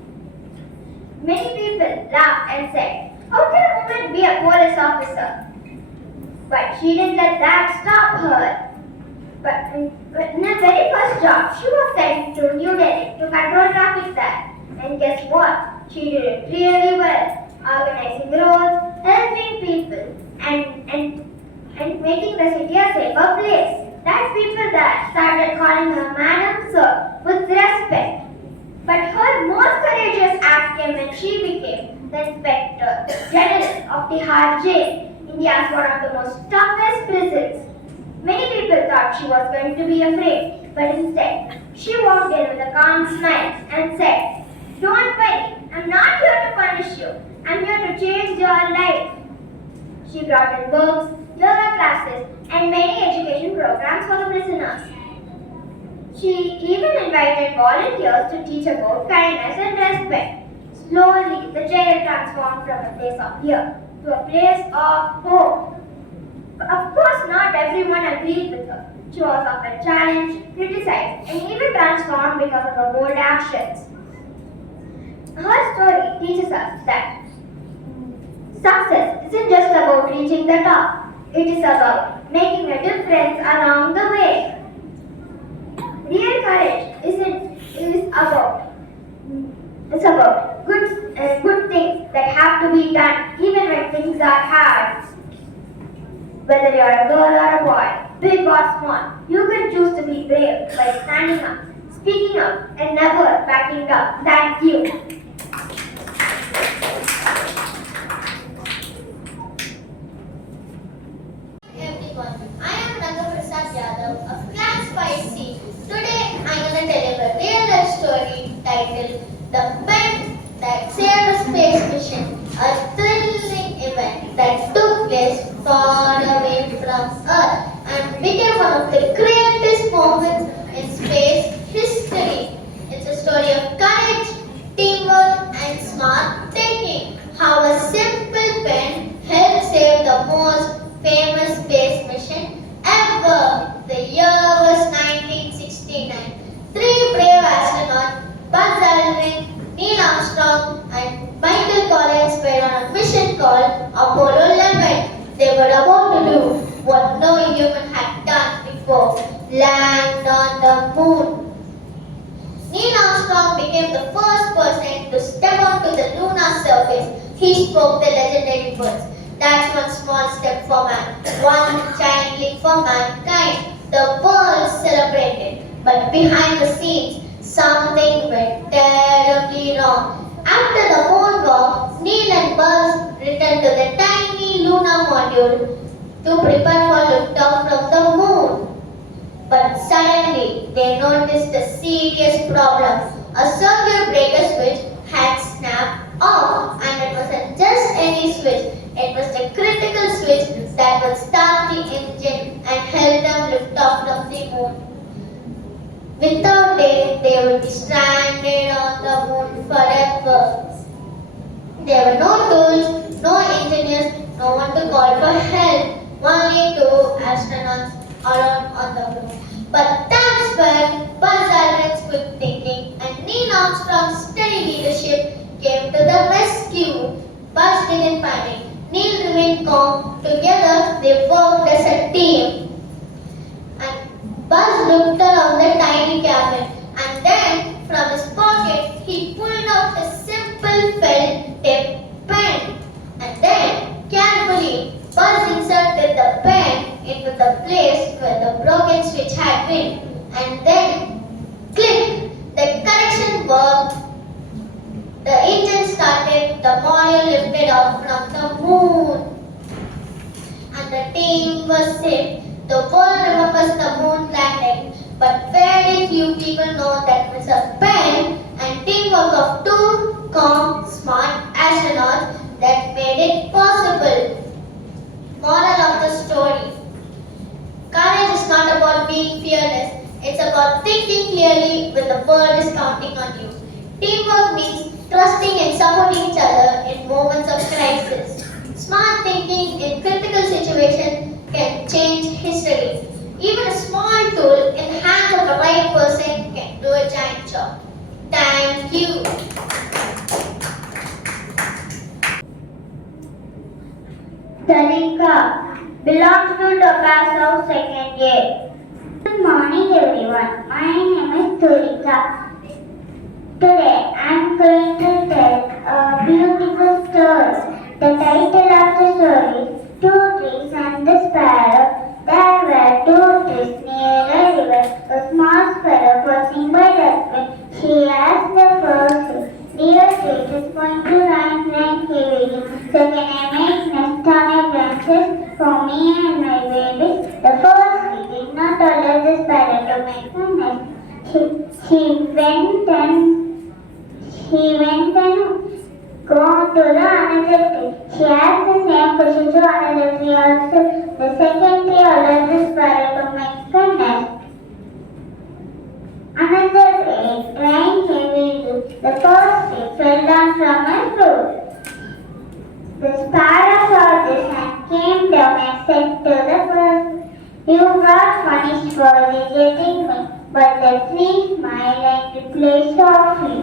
Many people laughed and said, "How can a woman be a police officer?" But she didn't let that stop her. But in her very first job, she was sent to New Delhi to control traffic there. And guess what? She did it really well, organizing roads, helping people, and making the city a safer place. That people there started calling her Madam Sir with respect. But her most courageous act came when she became the Inspector General of the Hard Jail, India's one of the most toughest prisons. Many people thought she was going to be afraid, but instead, she walked in with a calm smile and said, "Don't worry, I'm not here to punish you. I'm here to change your life." She brought in books, yoga classes, and many education programs for the prisoners. She even invited volunteers to teach about kindness and respect. Slowly, the jail transformed from a place of fear to a place of hope. Of course, not everyone agreed with her. She was often challenged, criticized, and even transformed because of her bold actions. Her story teaches us that success isn't just about reaching the top. It is about making a difference along the way. Real courage is about It's about good things that have to be done even when things are hard. Whether you're a girl or a boy, big or small, you can choose to be brave by standing up, speaking up, and never backing up. Thank you. Everyone, I am Ranga Yadav of Class 5C. Today I am going to tell you a real life story titled The Pen That Saved a Space Mission, a thrilling event that took place far away from Earth and became one of the greatest moments in space history. It's a story of courage, teamwork, and smart thinking. How a simple pen helped save the most famous space mission ever. The year was 1969. Three brave astronauts, Buzz Aldrin, Neil Armstrong, and Michael Collins were on a mission called Apollo 11. They were about to do what no human had done before: land on the moon. Neil Armstrong became the first person to step onto the lunar surface. He spoke the legendary words, "That's one small step for man, one giant leap for mankind." The world celebrated, but behind the scenes, something went terribly wrong. After the moonwalk, Neil and Buzz returned to the tiny lunar module to prepare for liftoff from the moon. But suddenly, they noticed a serious problem. A circuit breaker switch had snapped off, and it wasn't just any switch. It was the critical switch that would start the engine and help them lift off from the moon. Without it, they would be stranded on the moon forever. There were no tools, no engineers, no one to call for help. Only two astronauts alone on the moon. But that's where Buzz Aldrin's quick thinking and Neil Armstrong's steady leadership came to the rescue. Buzz didn't panic. Neil remained calm. Together, they worked as a team. And Buzz looked around the tiny cabin, and then from his pocket, he pulled out a simple felt tip pen. And then, carefully, Buzz inserted the pen into the place where the broken switch had been. And then, click! The connection worked. The engine started, the module lifted off from the moon. And the team was saved. The world remembers the moon landing, but very few people know that was a pen and teamwork of two calm, smart astronauts that made it possible. Moral of the story: courage is not about being fearless, it's about thinking clearly when the world is counting on you. Teamwork means trusting and supporting each other in moments of crisis. Smart thinking in critical situations can change history. Even a small tool in the hands of the right person can do a giant job. Thank you. Tarika belongs to Topazo second year. Good morning everyone. My name is Tarika. Today I am going to tell a beautiful story. The title of the story is Two Trees and the Sparrow. There were two trees near a river. A small sparrow passing by that way. She asked the first tree, "Dear tree, it is going to rain heavily. So can I make nest on your branches for me and my babies?" The first tree did not allow the sparrow to make a nest. She went and go to the another tree. She asked the same question to another tree also. The second tree allowed the sparrow to make a nest. Another day it rained heavily. The first tree fell down from a roof. The sparrow saw this and came down and said to the first, "You got punished for rejecting me." But the tree smiled and replied softly,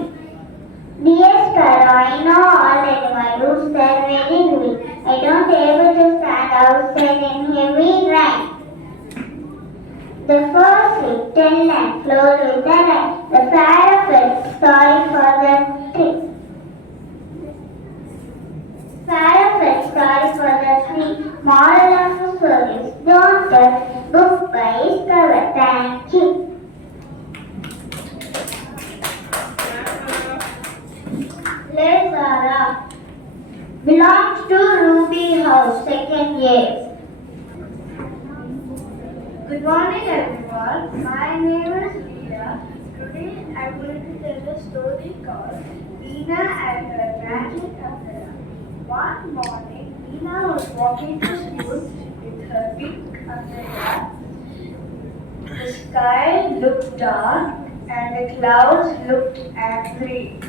"Dear sparrow, I know already my roots are very weak. I don't able to stand outside in heavy rain." The first tree fell and flowed with the rain. The sparrow felt sorry for the tree. Play Zara. Belongs to Ruby House, second year. Good morning everyone. My name is Leah. Today I'm going to tell a story called Nina and her magic umbrella. One morning, Nina was walking to school with her pink umbrella. The sky looked dark and the clouds looked angry.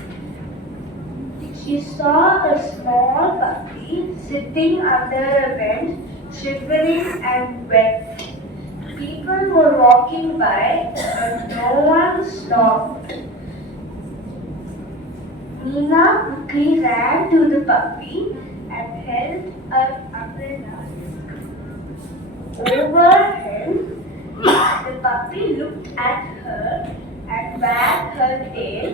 She saw a small puppy sitting under a bench, shivering and wet. People were walking by, but no one stopped. Nina quickly ran to the puppy and held her umbrella over him. The puppy looked at her and wagged her tail.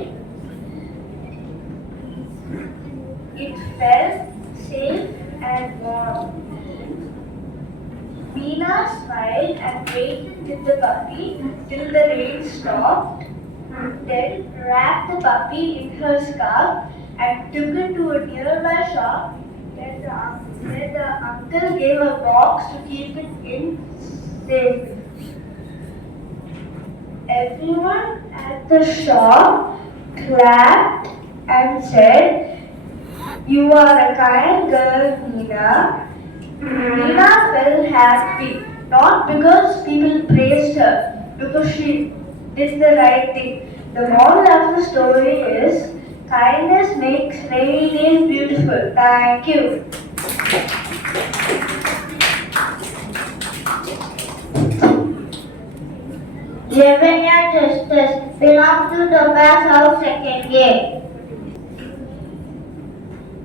It felt safe and warm. Meena smiled and waited with the puppy till the rain stopped, then wrapped the puppy in her scarf and took it to a nearby shop where the uncle gave a box to keep it in safely. Everyone at the shop clapped and said, "You are a kind girl, Meena." Meena felt happy, not because people praised her, because she did the right thing. The moral of the story is, kindness makes rainy days beautiful. Thank you. Revenue Justice belongs to Topa's House, second year.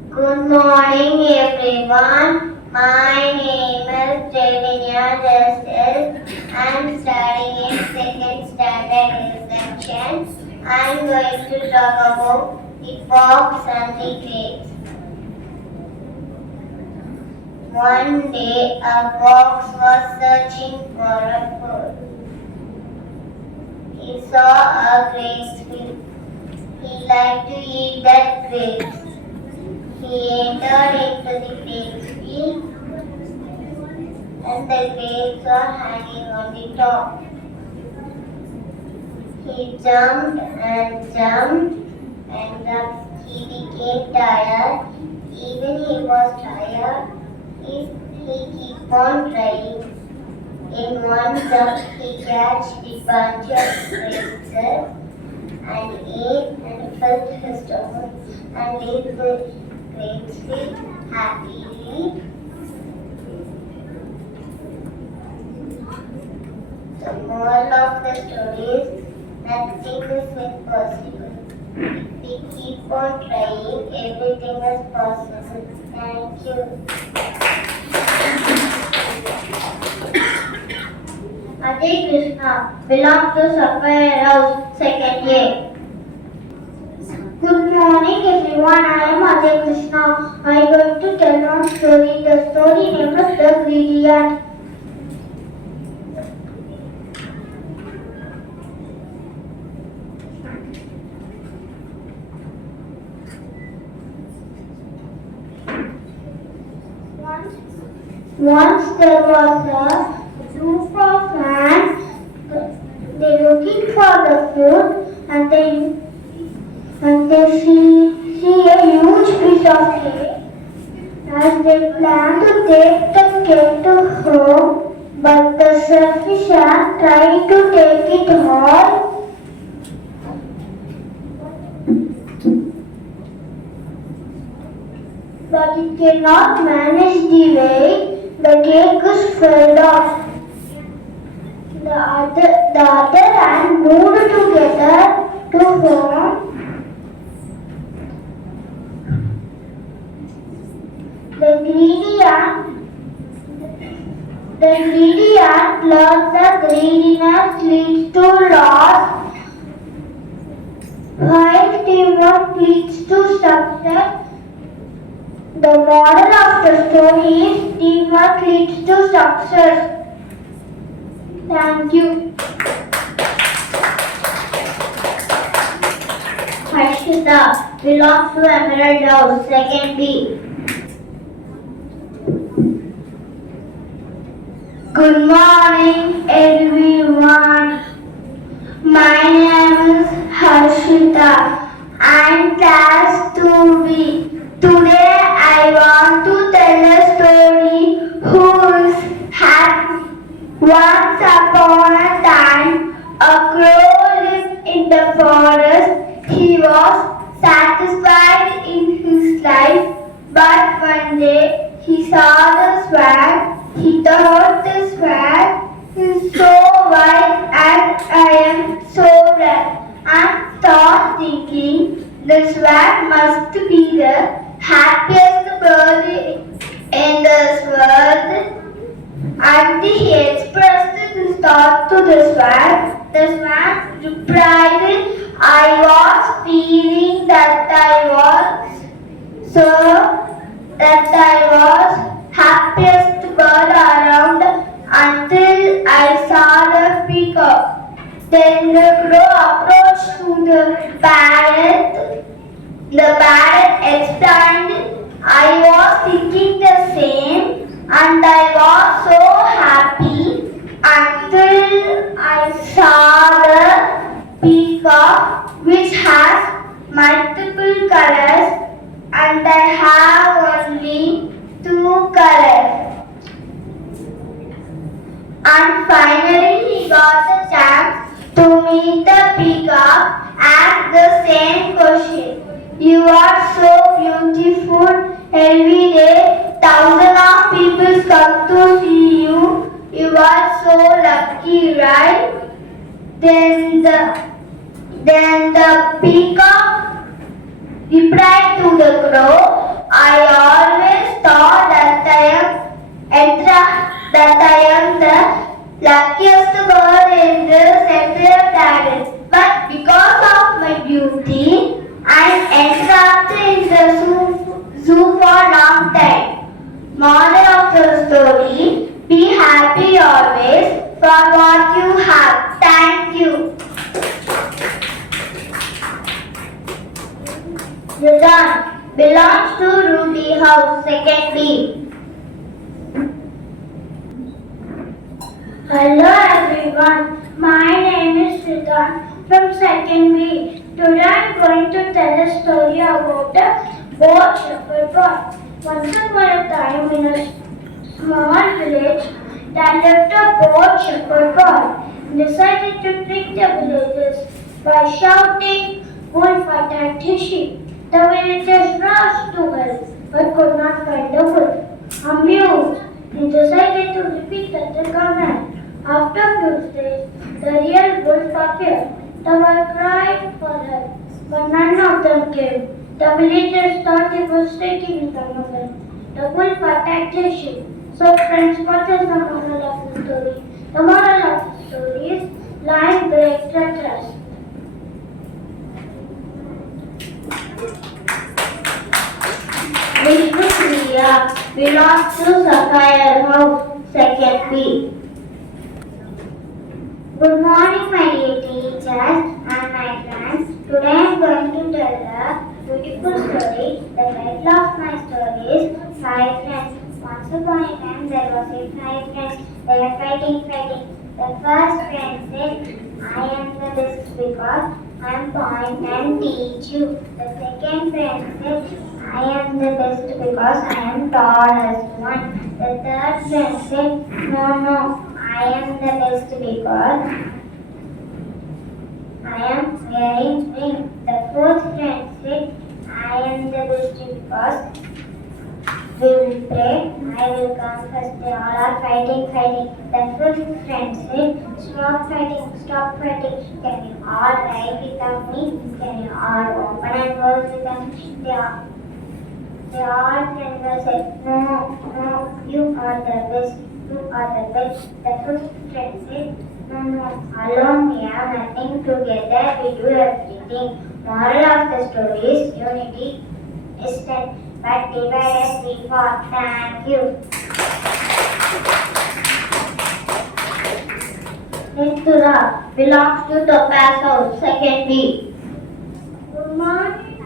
Good morning, everyone. My name is Revenue Justice. I am studying in second standard section. I am going to talk about the fox and the grapes. One day, a fox was searching for a food. He saw a grapes field. He liked to eat that grapes. He entered into the grapes field and the grapes were hanging on the top. He jumped and he became tired. Even he was tired, he kept on trying. In one jump, he catched the bunch of grapes and ate and filled his stomach and ate the grapes happily. The moral of the story is, nothing is impossible. If we keep on trying, everything is possible. Thank you. Ajay Krishna belongs to Sapphire House, second year. Good morning everyone, I am Ajay Krishna. I am going to tell one story. The story name is The Greedy Ant. Once there was a group of ants. They looking for the food and they see a huge piece of cake. As they plan to take the cake to home, but the selfish ant tried to take it all. But it cannot manage the weight. The cake is filled off. The other ant moved together to home. The greedy ant learned that greediness leads to loss, while teamwork leads to success. The moral of the story is, teamwork leads to success. Thank you. Harshita. belongs to Emerald House, second B. Good morning, everyone. My name is Harshita. I'm class 2B. Today I want to tell a story whose had once upon a time a crow lived in the forest. He was satisfied in his life, but one day he saw the swan. He thought the swan is so white and I am so black, and thought thinking the swan must be the happiest bird in this world. And he expressed his thought to the swan. The swan replied, I was feeling that I was happiest bird around until I saw the peacock. Then the crow approached to the parrot. The parrot explained, I was thinking the same and I was so happy until I saw the peacock which has multiple colors and I have only two colors. And finally he got the chance to meet the peacock, ask the same question. You are so beautiful every day. Thousands of people come to see you. You are so lucky, right? Then the peacock replied to the crow, I always thought that I am the luckiest bird in this entire planet. But because of my beauty, I entrapped in the zoo for a long time. Moral of the story, be happy always for what you have. Thank you. The gun belongs to Ruby House, second B. Hello everyone, my name is Siddhan from second B. Today I am going to tell a story about a boat shepherd boy. Once upon a time in a small village, there lived a boat shepherd boy. He decided to trick the villagers by shouting, wolf attacked his sheep. The villagers rushed to help but could not find the wolf. Amused, he decided to repeat the command. After few days, the real wolf appeared. They were crying for help, but none of them came. The villagers thought he was taking some of them. The wolf attacked the sheep. So friends, what is the moral of the story? The moral of the story is lion breaks the trust. Vishnu belongs to Sapphire House, second B. Good morning, my dear teachers and my friends. Today I am going to tell a beautiful story. The title of my story is Five Friends. Once upon a time, there was five friends. They were fighting. The first friend said, I am the best because I am point and teach you. The second friend said, I am the best because I am tallest one. The third friend said, no, I am the best because I am wearing ring. The fourth friend said, I am the best because we will pray, I will come first. They all are fighting. The fifth friend said, stop fighting. Can you all write without me? Can you all open and close without me? They all friends said, no, you are the best. The fifth friend said, no, alone we have nothing, together we do everything. Moral of the story is unity is strength, but divided we fall. Thank you. Next belongs to Topaz House, second B. Good morning,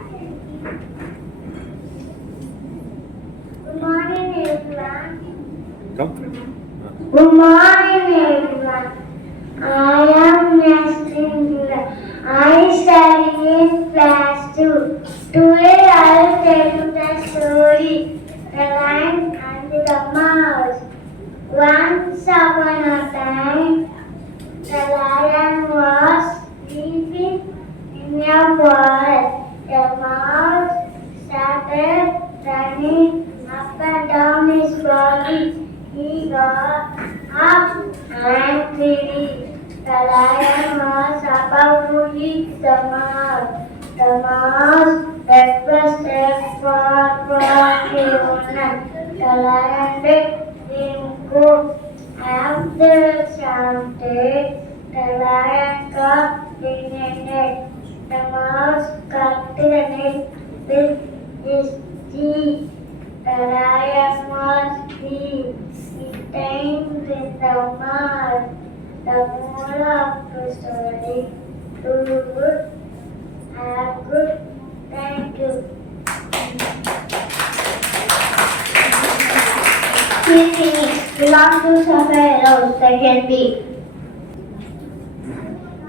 Good morning, everyone. I am Nestle. I study in class 2. Today I will tell you the story, The Lion and the Mouse. Once upon a time, the lion was sleeping in a forest. The mouse started running up and down his body. He got up angrily. The lion was about to eat the mouse. The mouse requested for forgiveness. The lion let him go. After chanting, the lion got in a net. The mouse cut the net with his teeth. The lion was free. He tamed with the mouse. The moral of the story: do good, have good. Thank you. Greetings. Belong to Safari second B.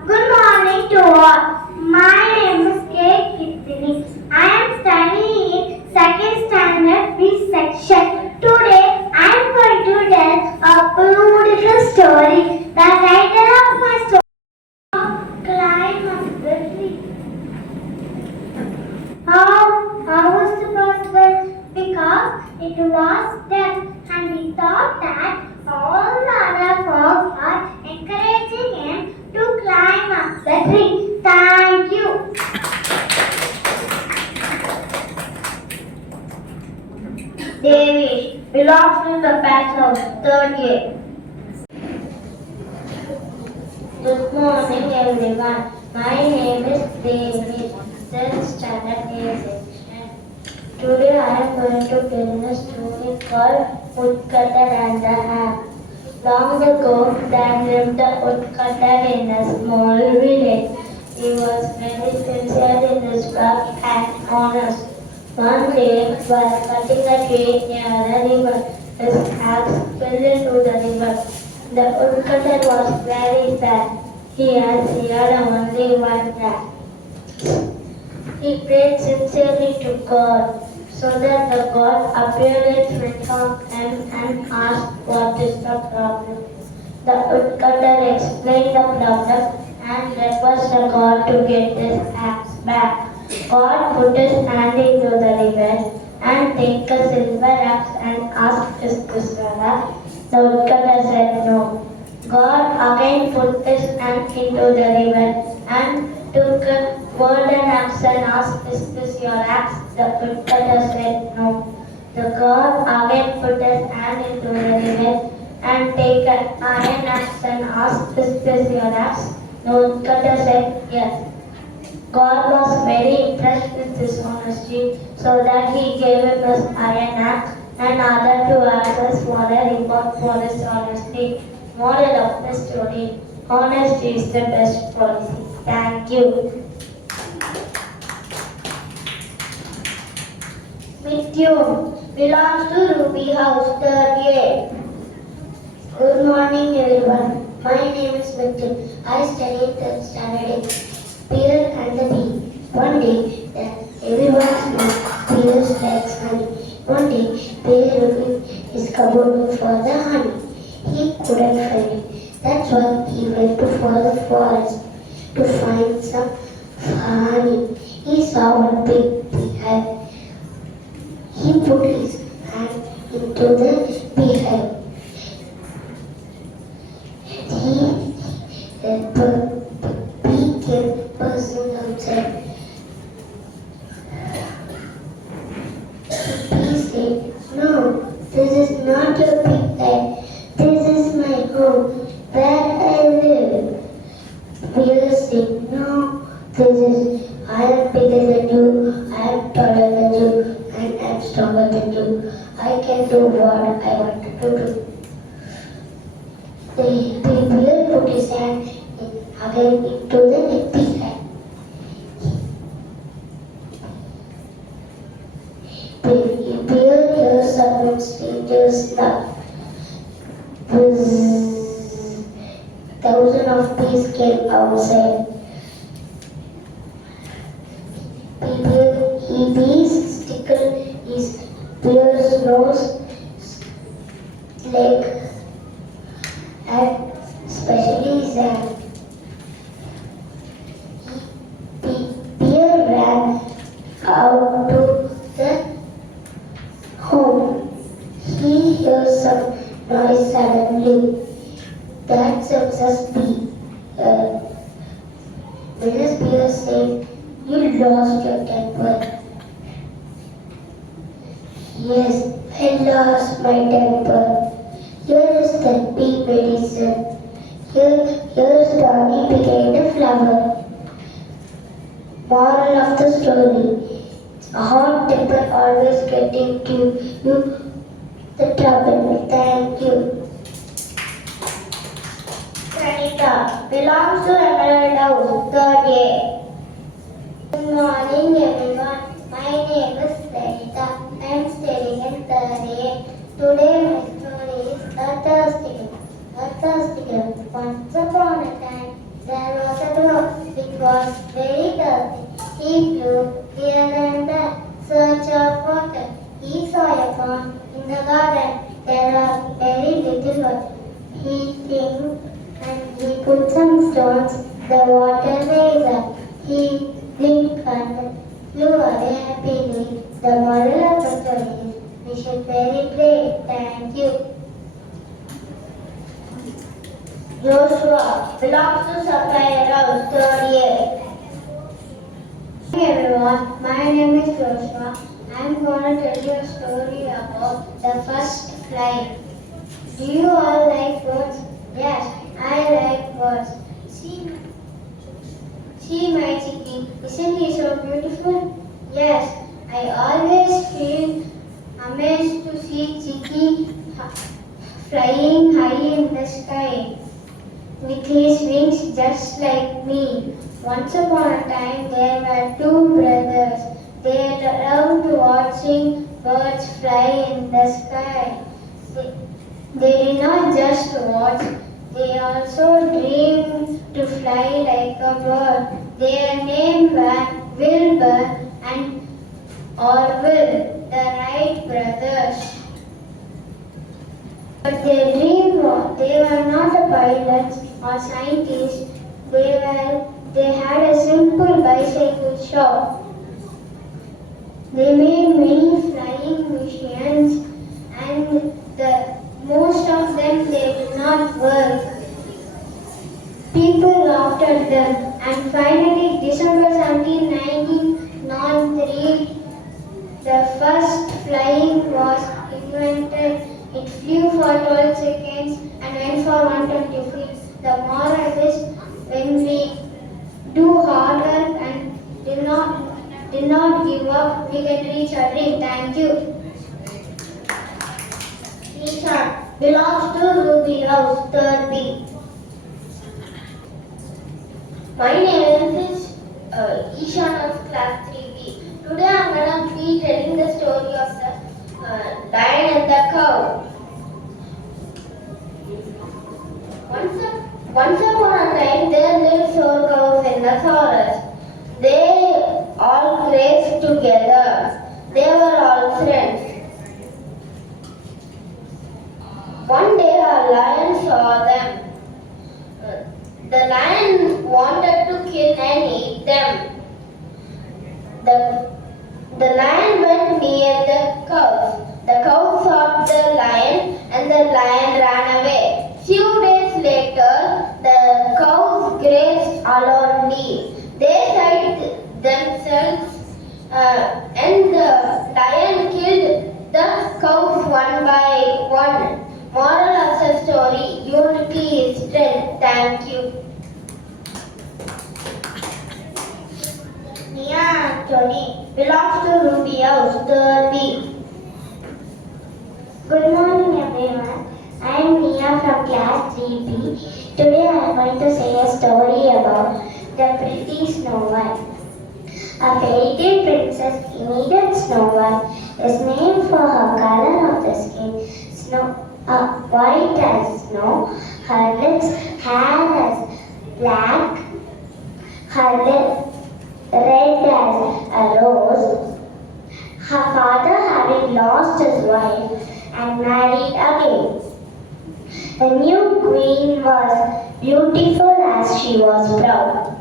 Good morning to all. My name is K. Kitini. I am studying in second standard B section. Today I am going to tell a beautiful story. The title of my story: Climb Up the Tree. How was it possible? Because it was deaf, and he thought that all the other frogs are encouraging him to climb up the tree. Thank you. David belongs to the past house, third year. Good morning, everyone. My name is David, third standard A section. Today I am going to tell a story called Woodcutter and the Ham. Long ago, there lived a woodcutter in a small village. He was very sincere in his work and honest. One day, while cutting a tree near a river, his axe fell into the river. The woodcutter was very sad. He had only one axe. He prayed sincerely to God, so that the God appeared in front of him and asked, "What is the problem?" The woodcutter explained the problem and requested God to get his axe back. God put his hand into the river and took a silver axe and asked, "Is this rubber?" The woodcutter said no. God again put his hand into the river and took a golden axe and asked, "Is this your axe?" The woodcutter said no. The God again put his hand into the river and take an iron axe and asked, "Is this your axe?" The woodcutter said yes. God was very impressed with his honesty, so that he gave him his iron axe and other two axes for a reward for his honesty. Moral of the story: honesty is the best policy. Thank you. Mithun belongs to Ruby House, third year. Good morning, everyone. My name is Mithun. I study in third standard. Peter and the bee. One day, everyone's Peter likes honey. One day, Peter looked in his cupboard for the honey. He couldn't find it. That's why he went to the forest to find some honey. He saw a big beehive. He put his hand into the beehive. The bee kept buzzing outside. The bee said, "No, this is not a beehive. This is my home, where I live." Peter said, "No, I am bigger than you, I am taller than you, and I am stronger than you. I can do what I want to do." The bear put his hand again into the beehive. The bear hears someone stranger's laugh. monkeys came outside. He bees tickle his bear's nose, leg, and especially his hand. Bear ran out to the home. He hears some noise suddenly. That's just bee. Mrs. Bear said, "You lost your temper." "Yes, I lost my temper. Here is the bee medicine. Here's Donny became a flower." Moral of the story: a hot temper always getting to you the trouble. Thank you. Pranita belongs to Emerald House, 3rd A. Good morning, everyone. My name is Pranita. I am studying in 3rd A. Today my story is A Thirsty Girl. A Thirsty Girl. Once upon a time, there was a dog. It was very thirsty. He flew here and there, search of water. He saw a pond in the garden. There are very little water. He think and he put some stones. The water rose up. He blinked and flew away happily. The moral of the story is we should very brave. Thank you. Joshua belongs to Sapphire House, 3rd A. Hi everyone, my name is Joshua. I am going to tell you a story about the first flight. Do you all like birds? Yes, I like birds. See my chicken. Isn't he so beautiful? Yes, I always feel amazed to see chicken flying high in the sky with his wings just like me. Once upon a time there were two brothers. They loved watching birds fly in the sky. They did not just watch, they also dreamed to fly like a bird. Their names were Wilbur and Orville, the Wright brothers. But their dream was they were not a pilots or scientists. They had a simple bicycle shop. They made many flying machines, and most of them they did not work. People laughed at them, and finally, December 17, 1903, the first flying was invented. It flew for 12 seconds and went for 120 feet. The moral is when we do hard work and did not give up, we can reach our dream. Thank you. Nisha belongs to Ruby House, 3rd B. My name is Ishan of class 3B. Today I am going to be telling the story of the lion and the cow. Once upon a time there lived 4 cows in the forest. They all grazed together. They were all friends. One day a lion saw them. The lion wanted to kill and eat them. The lion went near the cows. The cows saw the lion and the lion ran away. Few days later, the cows grazed alone. They sighed themselves and the lion killed the cows one by one. Moral of the story, unity is strength. Thank you. Nia Anthony belongs to Ruby House, 3rd B. Good morning everyone. I am Nia from class 3B. Today I am going to say a story about the pretty Snow White. A fairy tale princess needed Snow White is named for her color of the skin. White as snow, her lips, hair as black, her lips red as a rose, her father having lost his wife and married again. The new queen was beautiful as she was proud.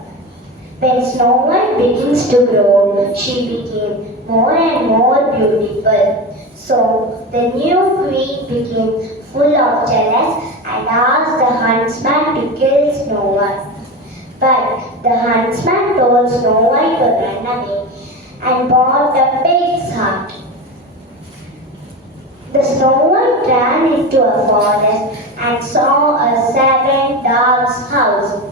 When Snow White begins to grow, she became more and more beautiful. So the new queen became full of jealous and asked the huntsman to kill Snow White. But the huntsman told Snow White to run away and bought a pig's hut. The Snow White ran into a forest and saw a 7 dogs' house.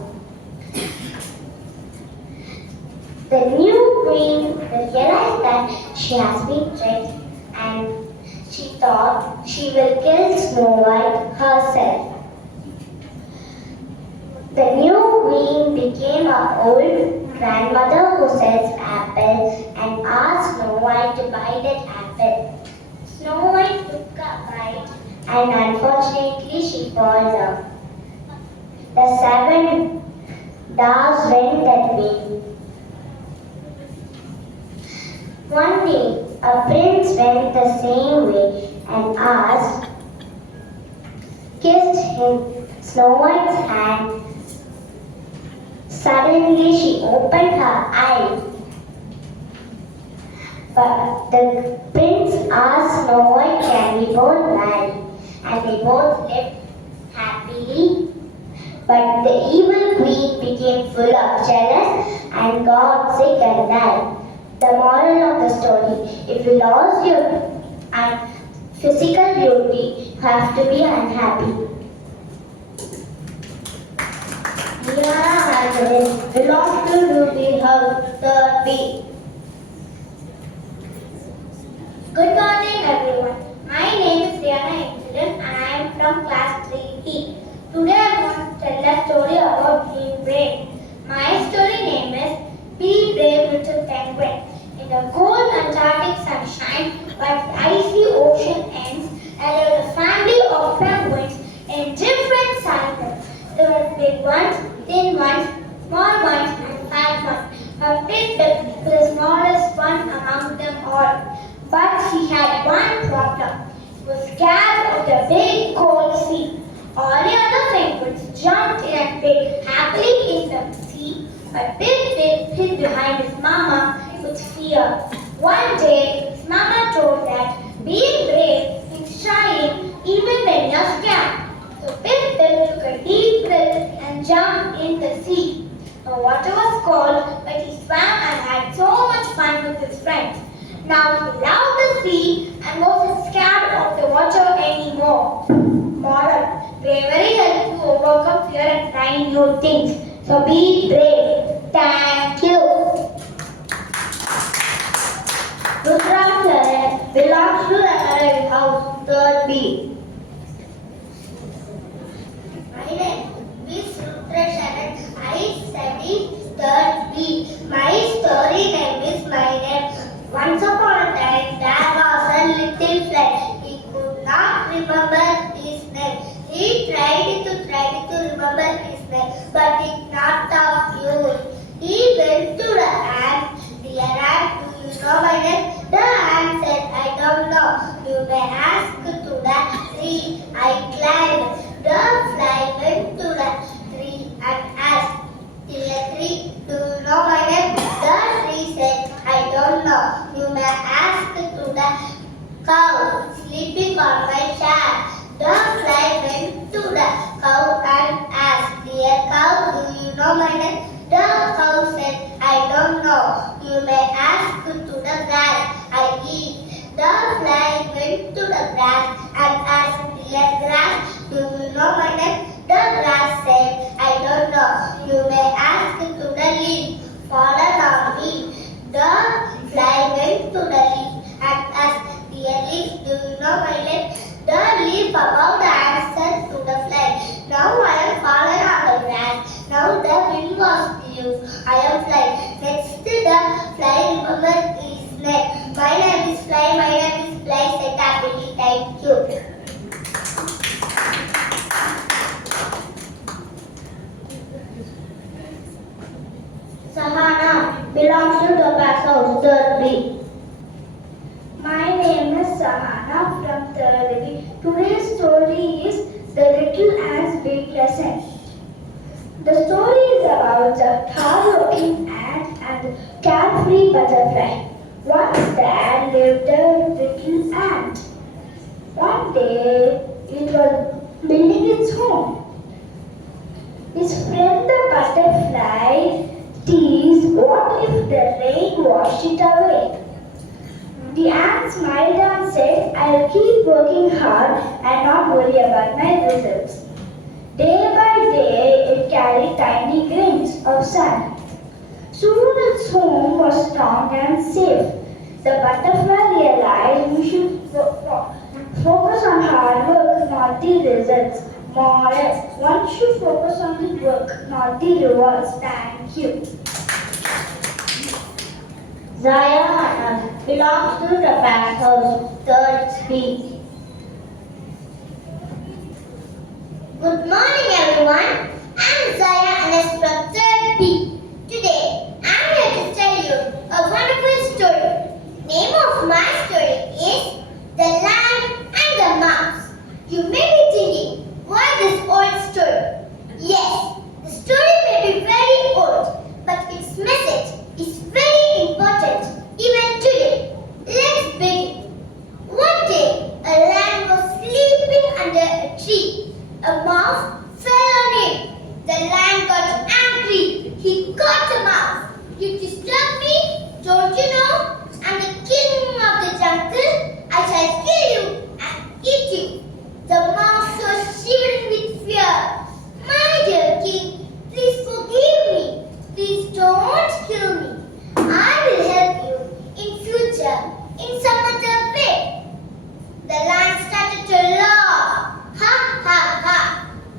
The new queen realized that she has been tricked and she thought she will kill Snow White herself. The new queen became an old grandmother who sells apples and asked Snow White to buy that apple. Snow White took a bite and unfortunately she falls down. The 7 dogs went that way. One day, a prince went the same way and kissed Snow White's hand. Suddenly she opened her eyes. But the prince asked Snow White, can we both marry? And they both lived happily. But the evil queen became full of jealous and got sick and died. The moral of the story, if you lost your physical beauty, you have to be unhappy. Belongs to Ruby House, 3rd B. Good morning, everyone. My name is Rihanna Incident and I am from class 3E. Today I want to tell a story about being brave. My story name is Be Brave Little Penguin. In the cold Antarctic sunshine, where the icy ocean ends, there was a family of penguins in different sizes. There were big ones, thin ones, small ones, and fat ones. Her big was the smallest one among them all. But she had one problem. She was scared of the big cold sea. All the other penguins jumped in and played happily in the sea, but Big hid behind his mama with fear. One day, his mama told that being brave means trying even when you're scared. So Big took a deep breath and jumped in the sea. The water was cold, but he swam and had so much fun with his friends. Now he loved the sea and wasn't scared of the water anymore. Moral: bravery helps you overcome fear and try new things. So be brave. Thank you. Rudra Planet belongs to the house 3rd B. My name is Rudra Sharan. I study 3rd B. My story name is My Name. Once upon a time, there was a little fly. He could not remember his name. He tried to remember his name, but it not of use. He went to the ant. Dear ant, do you know my name? The ant said, I don't know. You may ask to the tree. I climbed. The fly went to the tree and asked, Dear tree, do you know my name? The tree said, I don't know. You may ask to the cow sleeping on my chair. The fly went to the cow and asked, Dear cow, do you know my name? The cow said, I don't know. You may ask to the grass I eat. The fly went to the grass and asked, Dear grass, do you know my name? The grass said, I don't know. You may ask to the leaf fallen on me. The fly went to the leaf and asked, Dear leaf, do you know my name? The leaf about the answer to the fly. Now I am fallen on the grass. Now the wind was due. I am flying. Next the fly remembered his name. My name is Fly. My name is Fly. Said happily. Thank you. third B. My name is Sahana from third B. Today's story is The Little Ant's Big Lesson. The story is about a hard-working ant and carefree butterfly. Once there lived a little ant. One day it was building its home. His friend the butterfly teased, what if the rain washed it away? The ant smiled and said, I'll keep working hard and not worry about my results. Day by day, it carried tiny grains of sand. Soon its home was strong and safe. The butterfly realized we should focus on hard work, not the results. Moreover, one should focus on the work, not the rewards. Thank you. Zaya Hanan belongs to the past house, third B. Good morning, everyone. I'm Zaya Anas from 3rd B. Today, I'm here to tell you a wonderful story. Name of my story is The Lion and the Mouse. You may be thinking, why this old story? Yes, the story may be very old, but its message is very important even today. Let's begin. One day, a lion was sleeping under a tree. A mouse fell on him. The lion got angry. He caught a mouse. You disturb me? Don't you know? I'm the king of the jungle. I shall kill you and eat you. The mouse was shivering with fear. My dear king, please forgive me. Please don't kill me. I will help you in future in some other way. The lion started to laugh. Ha ha ha!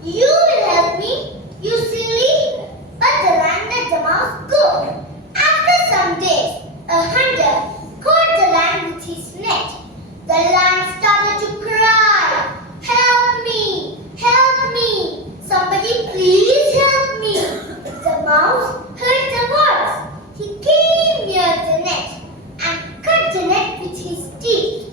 You will help me, you silly! But the lion let the mouse go. After some days, a hunter caught the lion with his net. The lion started to cry. Help me! Help me! Somebody please help me! The mouse heard the voice. He came near the net and cut the net with his teeth.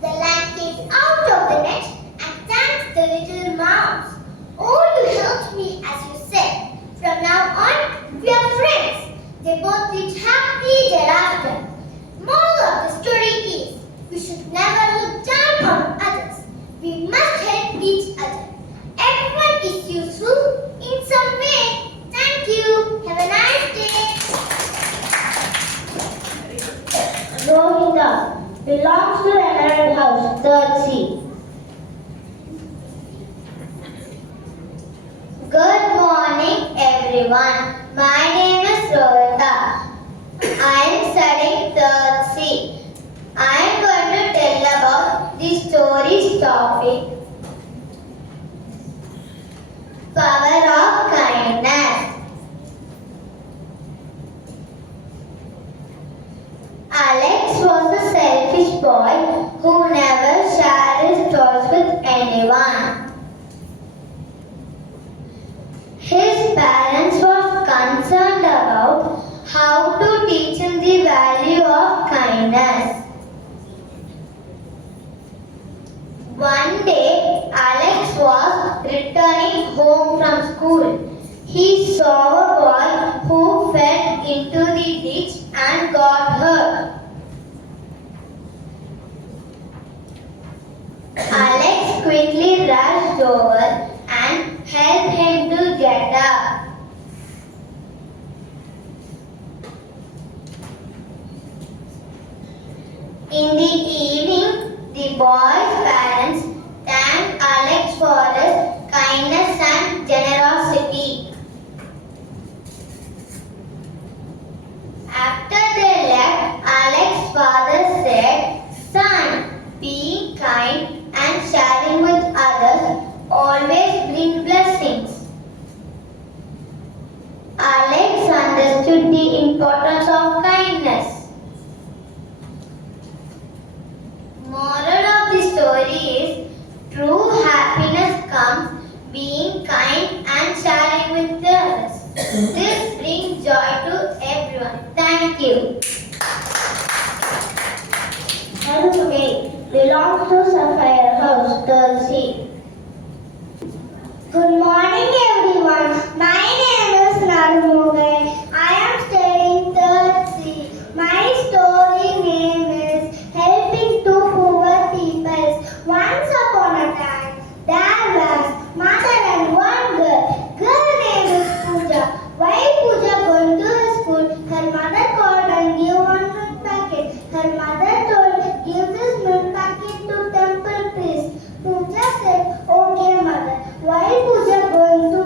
The lion came out of the net and thanked the little mouse. Oh, you helped me as you said. From now on, we are friends. They both lived happily thereafter. Moral of the story is, we should never look down on others. We must help each other. Everyone is useful in some way. Thank you. Have a nice day. Rohita belongs to another house, third C. Good morning, everyone. My name is Rohita. I am studying 3rd C. I am going to tell about the story's topic, Power of Kindness. Alex was a selfish boy who never shared his toys with anyone. His parents were concerned about how to teach him the value of kindness. One day, Alex was returning home from school. He saw a boy who fell into the ditch and got hurt. Alex quickly rushed over and helped him to get up. In the evening, the boy's parents thanked Alex for his kindness and generosity. After they left, Alex's father said, "Son, being kind and sharing with others always bring blessings." Alex understood the importance of kindness. Moral of the story is, true happiness comes being kind and sharing with others. This brings joy to everyone. 8 belongs to Sapphire House, Tulsi. Good morning everyone. My name is Narmugai. I am studying third C. My story name is Helping Two Poor People. Once upon a time, there was mother and one girl. Girl name is Pooja. While Pooja going to her school, her mother called and gave one milk packet. Her mother told, give this milk packet to temple priest. Pooja said, okay mother. While Pooja going to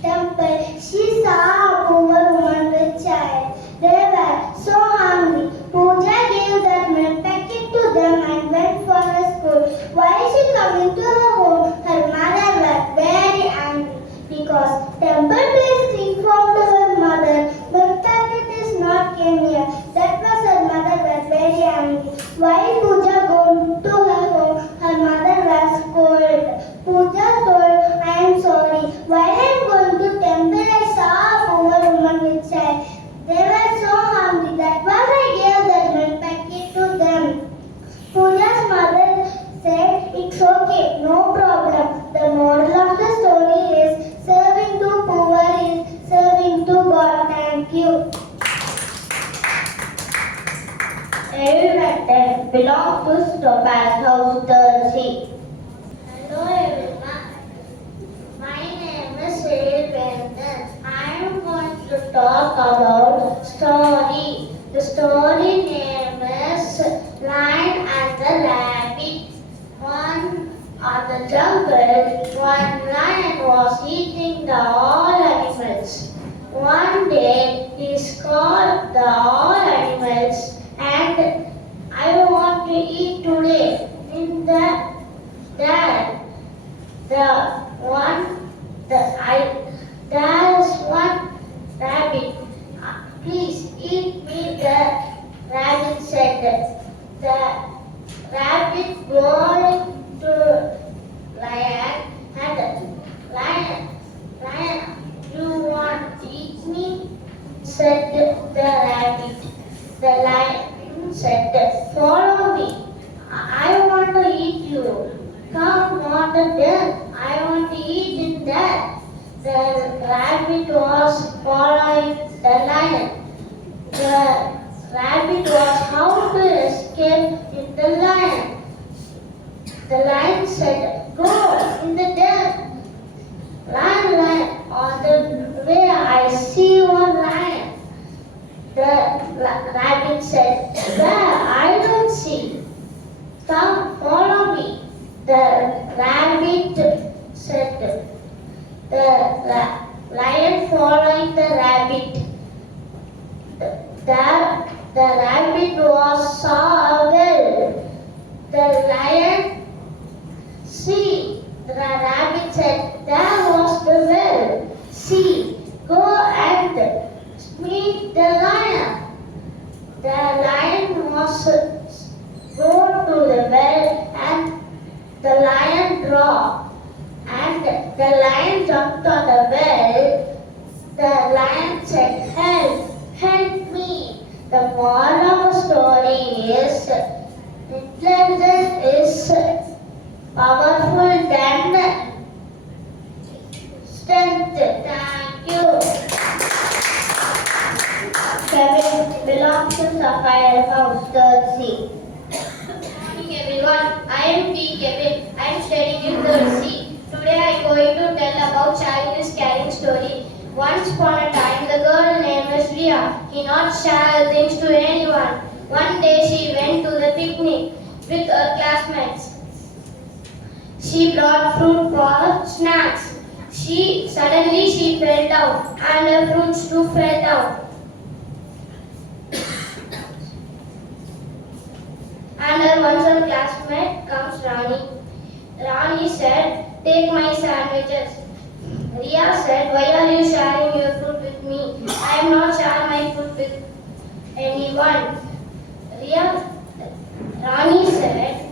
temple, she saw a poor woman with child. They were so hungry. Pooja gave that milk packet to them and went for her school. While she coming to her home, her mother was very angry because temple priest informed her mother, milk packet is not came here. That was her mother was very angry. While Pooja going to her home, her mother was scolded. Pooja told, I am sorry. While I am going to temple, I saw a poor woman with child. They were so hungry. That was I gave that milk packet to them. Pooja's mother said, it's okay, no problem. The moral of the story is, serving to poor is serving to God. Thank you. 11 belongs to Topaz House, Tulsi. Hello everyone. My name is Srivendan. I am going to talk about story. The story name is Lion and the Rabbit. One on the jungle, one lion was eating the all animals. One day he called the all animals and I want to eat today. In that there is one rabbit. Please eat me, the rabbit said. The rabbit going to lion and lion, you want to eat me? Said the rabbit. The lion said, follow me. I want to eat you. Come on the den. I want to eat in that. The rabbit was following the lion. The rabbit was how to escape with the lion. The lion said, go in the den. Lion, on the way I see one lion. The rabbit said, where? I don't see. Come, follow me. The rabbit said. The lion following the rabbit. The rabbit was saw a well. The lion see. The rabbit said, there was the well. See, go and meet the lion. The lion was go to the well and the lion dropped. And the lion jumped on the well. The lion said, help, help me. The moral of the story is, intelligence is powerful than strength. Thank you. Kevin belongs to Sapphire House, Tulsi. Good morning everyone. I am P. Kevin. I am studying in third C. Today I am going to tell about Chinese caring story. Once upon a time, the girl named is Ria. He not share things to anyone. One day she went to the picnic with her classmates. She brought fruit for snacks. Suddenly she fell down and her fruits too fell down. And her one classmate comes Rani. Rani said, take my sandwiches. Ria said, why are you sharing your food with me? I am not sharing my food with anyone. Rani said,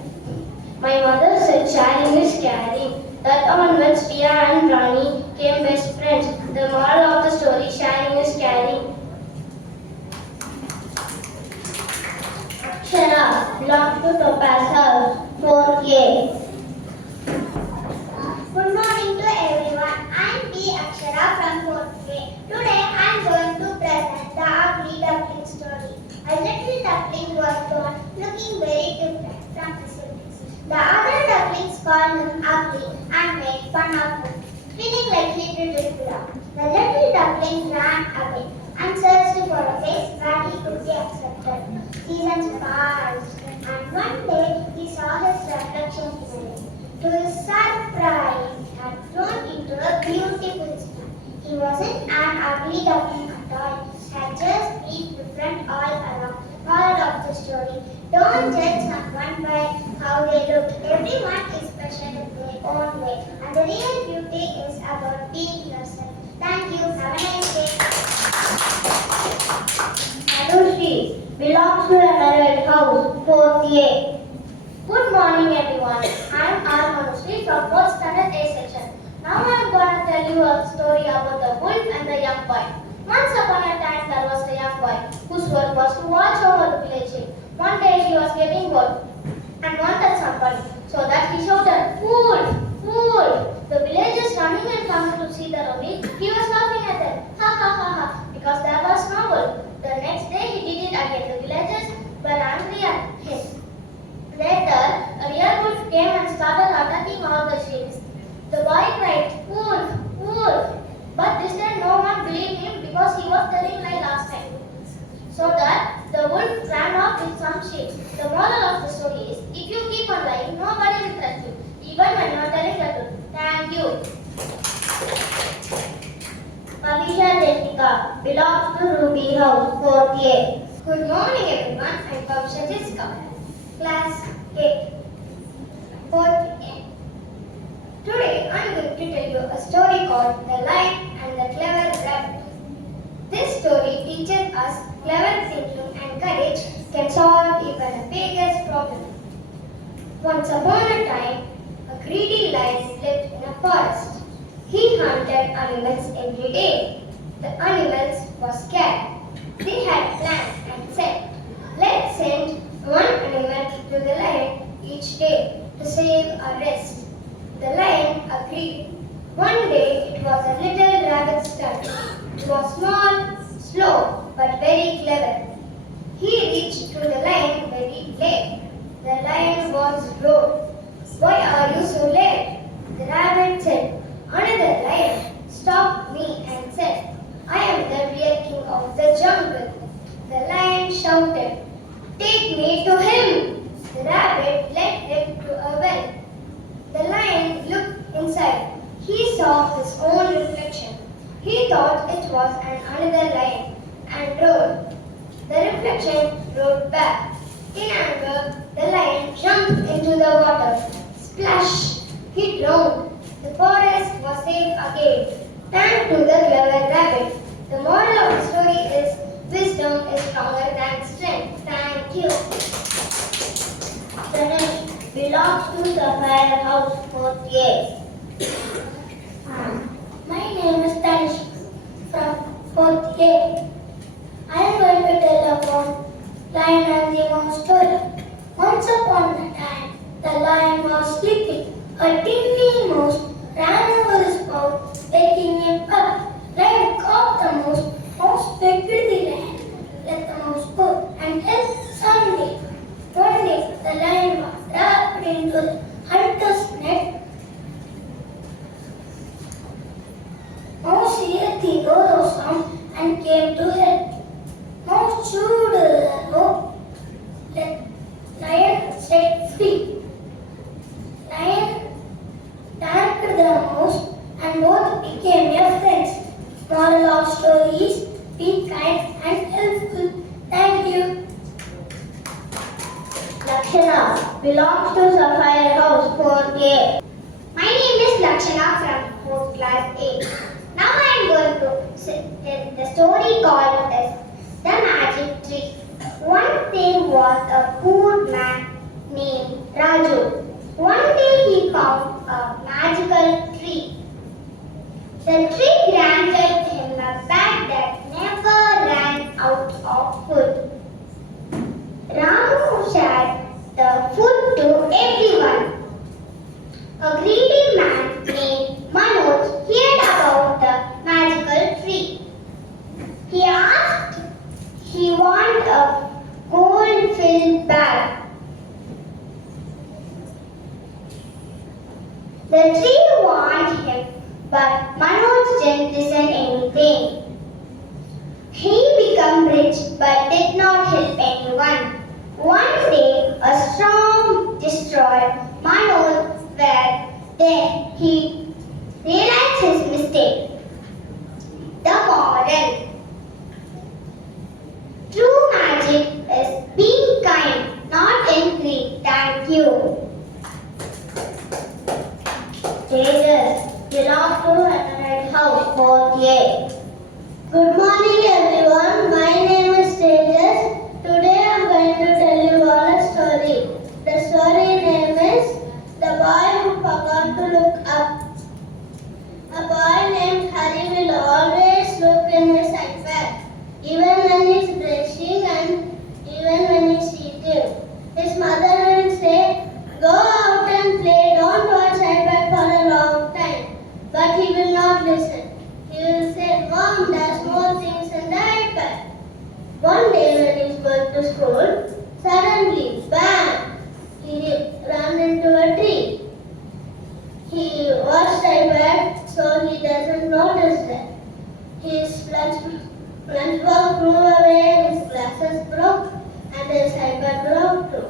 my mother said sharing is caring. That onwards Ria and Rani became best friends. The moral of the story, sharing is caring. Lakshana belongs to Topaz House, 4A. Good morning to everyone. I'm P. Akshara from 4th grade. Today I'm going to present the ugly duckling story. A little duckling was born looking very different from his siblings. The other ducklings called him ugly and made fun of him, feeling like he didn't belong. The little duckling ran away and searched for a place where he could be accepted. Seasons passed, and one day he saw his reflection in a mirror. To his surprise, he had grown into a beautiful star. He wasn't an ugly duckling at all. He had just been different all along. Moral of the story: don't judge someone by how they look. Everyone is special in their own way, and the real beauty is about being yourself. Thank you. Have a nice day. Anushri belongs to a married house, 4th A. Good morning, everyone. I'm Manushree from 4th Standard A section. Now I'm going to tell you a story about the wolf and the young boy. Once upon a time, there was a young boy whose work was to watch over the village. One day, he was getting bored and wanted somebody, so that he shouted, "Wolf! Wolf!" The villagers running and coming to see the rowdy, he was laughing at them, ha ha ha ha, because there was no wolf. The next day, he did it again. The villagers were angry at him. Later, a real wolf came and started attacking all the sheep. The boy cried, "Wolf! Wolf!" But this time no one believed him because he was telling lie last time. So that the wolf ran off with some sheep. The moral of the story is, if you keep on lying, nobody will trust you, even when you are telling the truth. Thank you. Pavisha Jessica belongs to Ruby House, 4th A. Good morning, everyone. I'm Pavisha Jessica. Class 8, 4th A. Today I'm going to tell you a story called The Lion and the Clever Rabbit. This story teaches us clever thinking and courage can solve even the biggest problem. Once upon a time, a greedy lion lived in a forest. He hunted animals every day. The animals were scared. They had plans and said, "Let's send one animal to the lion each day to save our rest." The lion agreed. One day it was a little rabbit's turn. It was small, slow, but very clever. He reached to the lion very late. The lion was roared, "Why are you so late?" The rabbit said. Another lion stopped me and said, "I am the real king of the jungle." The lion shouted, "Take me to him." The rabbit led him to a well. The lion looked inside. He saw his own reflection. He thought it was another lion and roared. The reflection roared back. In anger, the lion jumped into the water. Splash! He drowned. The forest was safe again, thanks to the clever rabbit. The moral of the story is, wisdom is stronger than strength. Thank you. Ganesh belongs to the Flair House, 4th A. My name is Tanish from 4th A. I am going to tell about Lion and the Mouse story. Once upon a time, the lion was sleeping. A tiny mouse ran over his paw, waking him up. Lion caught the mouse. Mouse begged the lion, let the mouse go and help someday. One day, the lion was wrapped into the hunter's net. Mouse heard the roar sound and came to help. Mouse chewed the rope. Let lion set free. Lion thanked the mouse and both became their friends. Moral of story is, be kind and helpful. Thank you. Lakshana belongs to Sapphire House, 4th A. My name is Lakshana from 4th Class A. Now I am going to tell the story called as The Magic Tree. One day was a poor man named Raju. One day he found a magical tree. The tree granted him a bag that never ran out of food. Ramu A greedy man named Manoj heard about the magical tree. He wanted a gold-filled bag. The tree warned him, but Manoj didn't listen anything. He became rich but did not help anyone. One day, a storm destroyed Manoj where then he realized his mistake. The moral: true magic is being kind, not angry. Thank you. Traders belong to Red House 48. Good morning everyone, my name is Tejas. Today I am going to tell you all a story. The story name is The Boy Who Forgot to Look Up. A boy named Hari will always look in his iPad, even when he is brushing and even when he is eating. His mother will say, go out and play, don't watch iPad for a long time. But he will not listen. He will say, Mom, there's more things in the iPad. One day when he is going to school, suddenly, bang, he ran into a tree. He watched iPad so he doesn't notice that. His lunchbox flew away, his glasses broke, and his iPad broke too.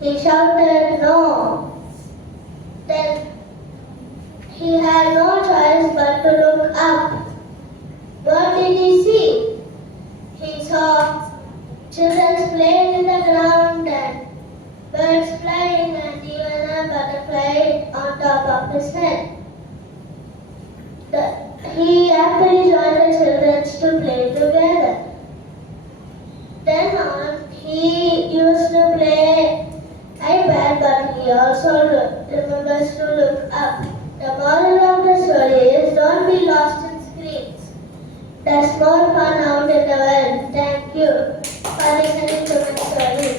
He shouted, no. Then he had no choice but to look up. What did he see? He saw children playing in the ground and birds flying and even a butterfly on top of his head. He happily joined the children to play together. Then on, he used to play iPad, but he also remembers to look up. The moral of the story is don't be lost in screens. There's more fun out in the world. Thank you for listening to my story.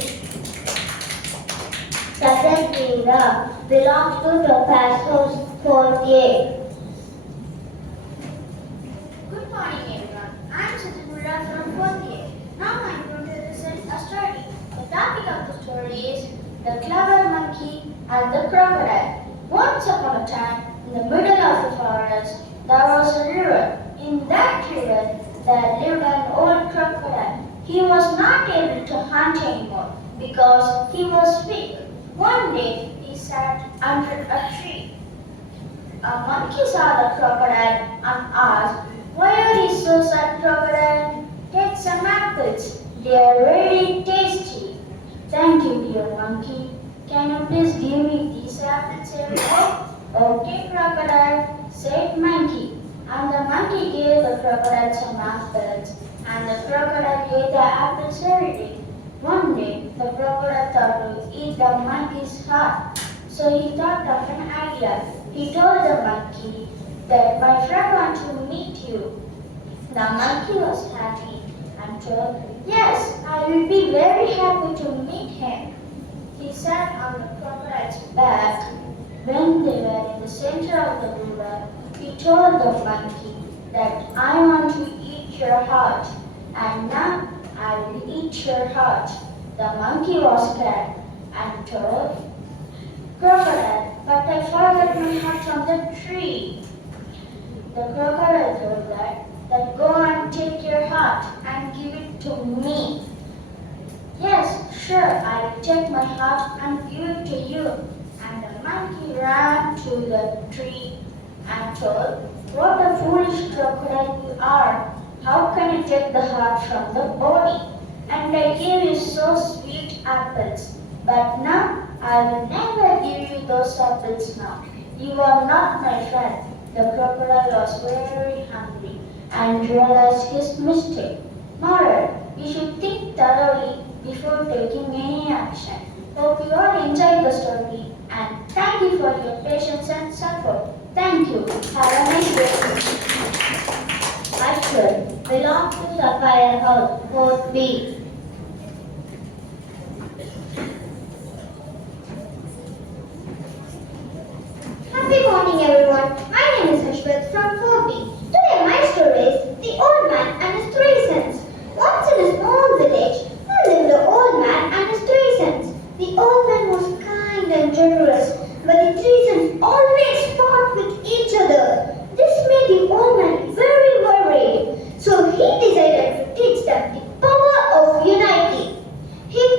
Second era belongs to the House 48. Good morning, everyone. I'm Satyamura from 4th year. Now I'm going to present a story. The topic of the story is The Clever Monkey and the Crocodile. Once upon a time, in the middle of the forest, there was a river. In that river, there lived an old crocodile. He was not able to hunt anymore because he was weak. One day, he sat under a tree. A monkey saw the crocodile and asked, why are you so sad, crocodile? Take some apples. They are very tasty. Thank you, dear monkey. Can you please give me these apples every day? Okay, crocodile, said monkey. And the monkey gave the crocodile some apples, and the crocodile ate the apples every day. One day, the crocodile thought to eat the monkey's heart. So he thought of an idea. He told the monkey that my friend wants to meet you. The monkey was happy and told, yes, I will be very happy to meet him. He sat on the crocodile's back. When they were in the center of the river, he told the monkey that I want to eat your heart, and now I will eat your heart. The monkey was scared and told, crocodile, but I forgot my heart on the tree. The crocodile told that go and take your heart and give it to me. Yes, sure, I will take my heart and give it to you. And the monkey ran to the tree and told, what a foolish crocodile you are. How can you take the heart from the body? And I gave you so sweet apples. But now I will never give you those apples now. You are not my friend. The crocodile was very hungry and realized his mistake. Moral, we should think thoroughly before taking any action. Hope you all enjoyed the story and thank you for your patience and support. Thank you. Have a nice day. Ashwin belongs to Sapphire House 4B. Elizabeth from 4B. Today my story is The Old Man and His Three Sons. Once in a small village, there lived an old man and his three sons. The old man was kind and generous, but the three sons always fought with each other. This made the old man very worried, so he decided to teach them the power of unity.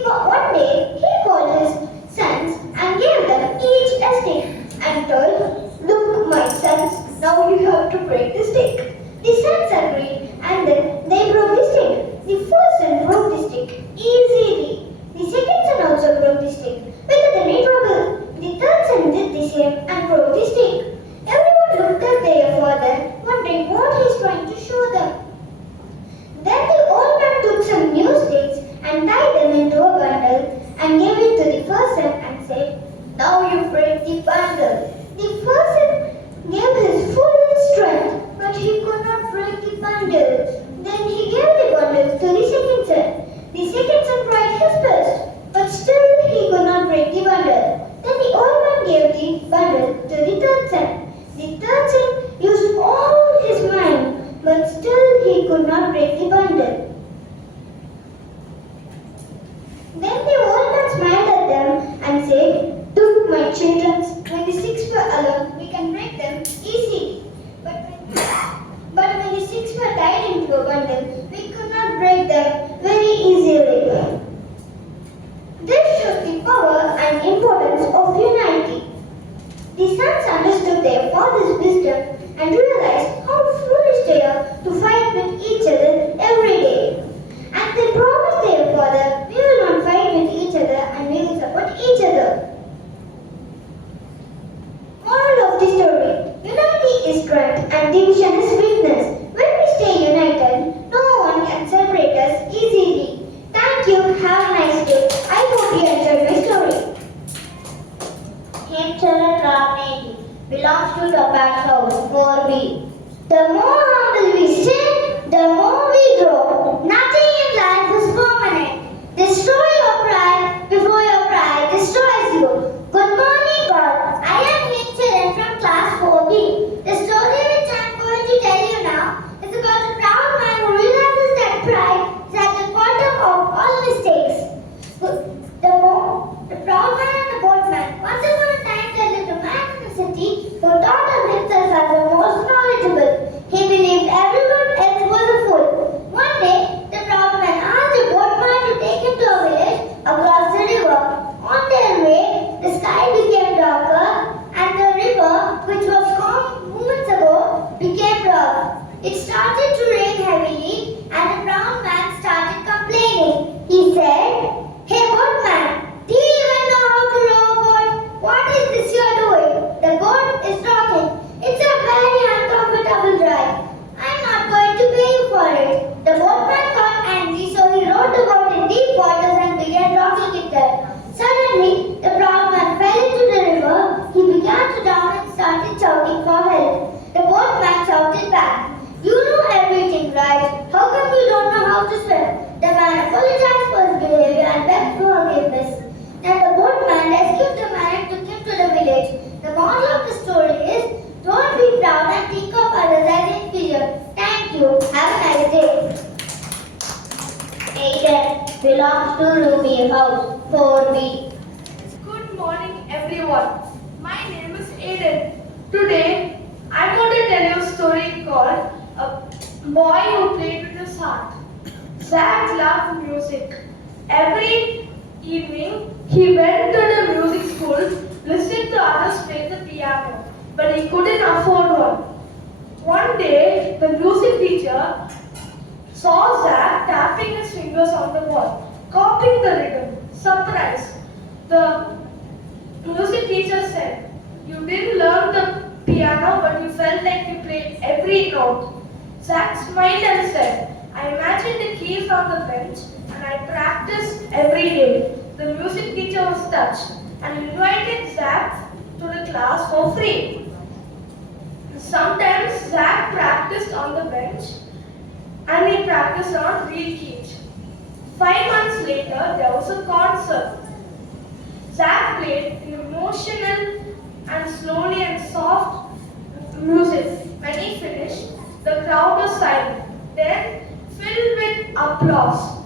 One day, he called his sons and gave them each a stick and told, "Look, my sons, now you have to break the stick." The sons agreed and then they broke the stick. The first son broke the stick easily. The second son also broke the stick without any trouble. The third son did the same and broke the stick. Everyone looked at their father, wondering what he is trying to show them. Then the old man took some new sticks and tied them into a bundle and gave it to the first son and said, "Now you break the bundle." The first son gave his full strength, but he could not break the bundle. Then he gave the bundle to the second son. The second son tried his best, but still he could not break the bundle. Then the old man gave the bundle to the third son. The third son used all his mind, but still he could not break the bundle. Then the old man smiled at them and said, "Look, my children, when the six were alone, we can break them easily. But when the six were tied into a bundle, we could not break them very easily." This shows the power and importance of unity. The sons understood their father's wisdom and realized how foolish they are to fight with each other every day. And they promised their father, "We will not fight with each other and we will support each other." Moral of the story: unity is strength and division is weakness. When we stay united, no one can separate us easily. Thank you. Have a nice day. I hope you enjoyed my story. Himchara Ramnedi belongs to Topaz House 4B. The more humble we sit, the more we grow. Nothing in life is permanent. Destroy your pride before your pride destroys you. Good morning, God. I am Himchara from class 4B. The story which I am going to tell you now is about a proud man who realizes that pride is at the bottom of all mistakes. The proud man and the boatman. Once upon a time there lived a man in the city who thought of himself as the most knowledgeable. He believed everyone else was a fool. One day, the proud man asked the boatman to take him to a village across the river. On their way, the sky became darker and the river, which was calm moments ago, became rough. It started to rain heavily and the brown man started complaining. He said, "Hey boatman, do you even know how to row a boat? What is this you are doing? The boat is rocking. It's a very uncomfortable drive. I'm not going to pay you for it." The boatman got angry, so he rowed the boat in deep waters and began rocking it there. Suddenly, the proud man fell into the river. He began to drown and started shouting for help. The boatman shouted back, "You know everything, right? How come you don't know how to swim?" The man apologized for his behavior and begged for forgiveness. Then the boatman rescued the man and took him to the village. The moral of the story is, don't be proud and think of others as inferior. Thank you. Have a nice day. Aiden belongs to Ruby House 4B. Good morning, everyone. My name is Aiden. Today, I'm going to tell you a story called A Boy Who Played with His Heart. Zach loved music. Every evening, he went to the music school, listening to others play the piano, but he couldn't afford one. One day, the music teacher saw Zach tapping his fingers on the wall, copying the rhythm. Surprise! The music teacher said, "You didn't learn the piano, but you felt like you played every note." Zach smiled and said, "I imagined the keys on the bench and I practiced every day." The music teacher was touched and invited Zach to the class for free. Sometimes Zach practiced on the bench and he practiced on real keys. 5 months later, there was a concert. Zach played emotional and slowly and soft music. When crowd was silent, then filled with applause.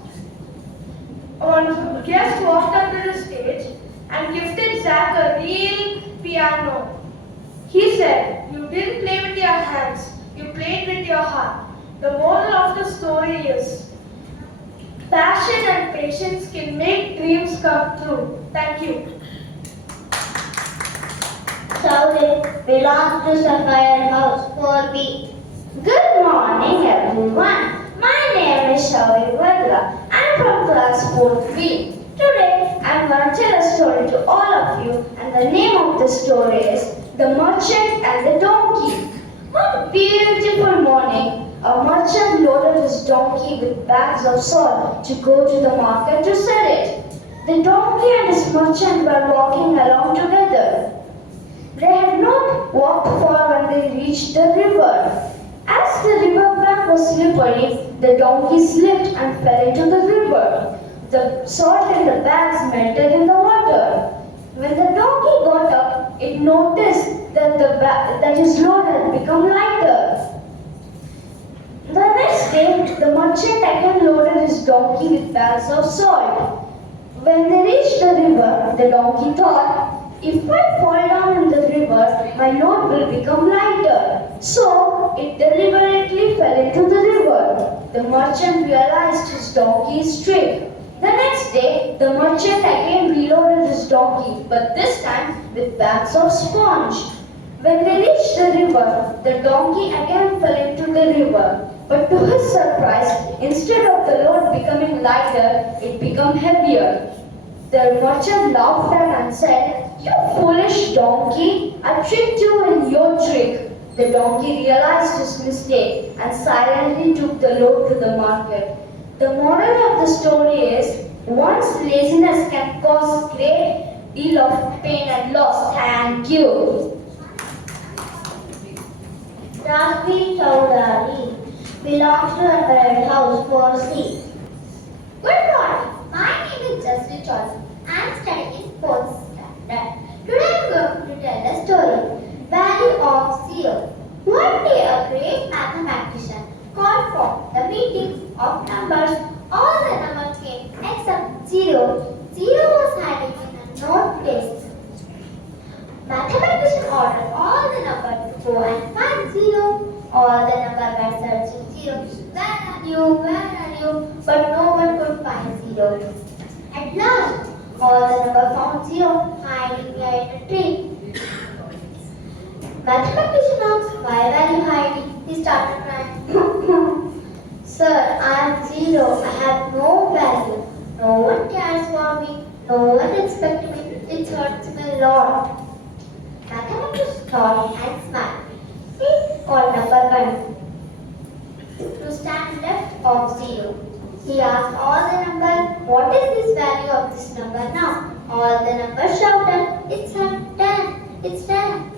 One guest walked onto the stage and gifted Zach a real piano. He said, "You didn't play with your hands, you played with your heart." The moral of the story is, passion and patience can make dreams come true. Thank you. Saudi belongs to Sapphire House 4B. Good morning, everyone. My name is Shavi Vadra. I'm from class 4B. Today, I'm going to tell a story to all of you, and the name of the story is The Merchant and the Donkey. One beautiful morning, a merchant loaded his donkey with bags of salt to go to the market to sell it. The donkey and his merchant were walking along together. They had not walked far when they reached the river. As the river bank was slippery, the donkey slipped and fell into the river. The salt in the bags melted in the water. When the donkey got up, it noticed that his load had become lighter. The next day, the merchant again loaded his donkey with bags of salt. When they reached the river, the donkey thought, "If I fall down in the river, my load will become lighter." So, it deliberately fell into the river. The merchant realized his donkey's trick. The next day, the merchant again reloaded his donkey, but this time with bags of sponge. When they reached the river, the donkey again fell into the river. But to his surprise, instead of the load becoming lighter, it became heavier. The merchant laughed and said, "You foolish donkey, I tricked you in your trick." The donkey realized his mistake and silently took the load to the market. The moral of the story is, one's laziness can cause great deal of pain and loss. Thank you. Rasvi Chaudhary belongs to Sapphire House 4C. Good morning. My name is Jasri Chaudhary. I am studying in 4th standard. Today I am going to tell the story, Value of Zero. One day a great mathematician called for the meeting of numbers. All the numbers came except zero. Zero was hiding in a note place. Mathematician ordered all the numbers to go and find zero. All the numbers were searching zero. Where are you? Where are you? But no one could find zero. At last, all the numbers found zero hiding behind a tree. Mathematician asked, "Why were you hiding?" He started crying. "Sir, I am zero. I have no value. No one cares for me. No one respects me. It hurts me a lot." Mathematician thought and smiled. He called number 1 to stand left of zero. He asked all the numbers, "What is this value of this number now?" All the numbers shouted, "It's 10. It's 10.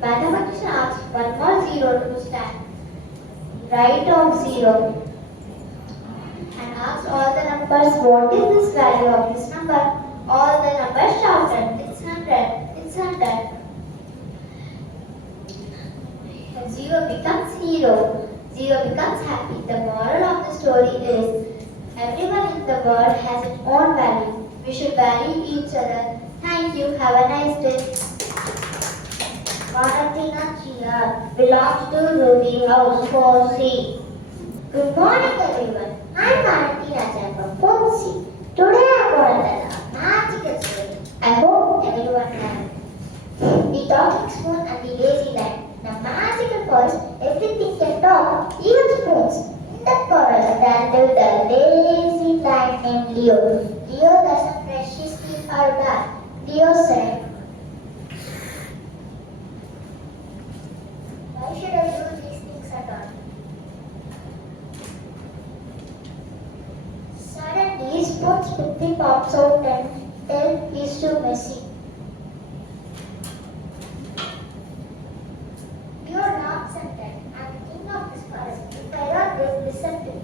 Mathematician asked one more zero to stand right of zero and asked all the numbers, "What is this value of this number?" All the numbers shouted, "It's 100. It's 100. Zero becomes hero. Zero becomes happy. The moral of the story is, everyone in the world has its own value. We should value each other. Thank you. Have a nice day. Marathina Chia belongs to Ruby House 4C. Good morning, everyone. I'm Marathina Chia from 4C. Today I'm going to tell a magical story. I hope everyone can. The talking spoon and the lazy lion. In a magical forest, everything can talk, even spoons. In that forest, there lived a lazy lion named Leo. Leo doesn't brush his teeth or bath. Leo said, "Why should I do these things at all?" Suddenly, Spoon's Pippy pops out and tells he's too messy. "You're not scented. I'm the king of this forest. If I don't will listen to me."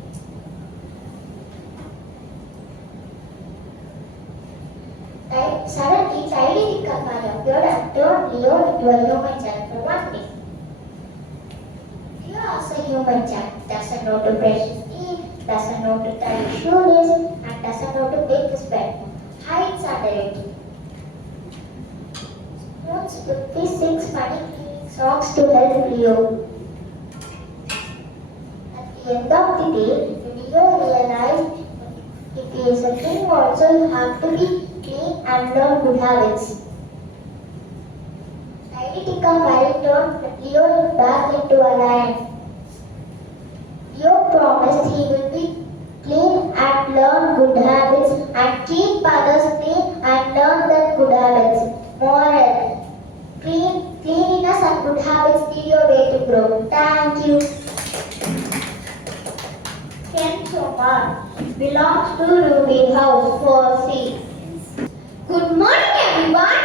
Suddenly, Tidy the Kalmari appeared and told Leo into a human child for one day. Because a human child doesn't know to brush his teeth, doesn't know to tie his shoelace, and doesn't know to make his bed. Hides under it. Spoons 56 funny cleaning songs to help Leo. At the end of the day, Leo realized if he is a king also you have to be clean and learn good habits. Tidytica fairy turned Leo back into a lion. Leo promised he will be clean and learn good habits and keep others clean and learn that good habits. Moral: cleanliness and good habits lead your way to grow. Thank you. Ken Somar belongs to Ruby House 4C. Good morning everyone.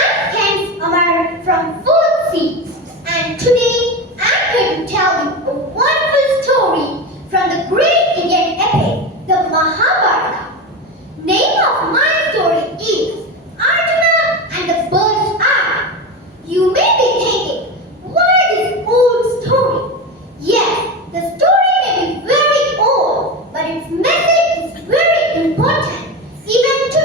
I'm Ken Somar from 4C and today I'm going to tell you a wonderful story from the great Indian epic, the Mahabharata. Name of my story is Arjuna and the Bird's Eye. You may be thinking, why this old story? Yes, the story may be very old, but its message is very important. Even today,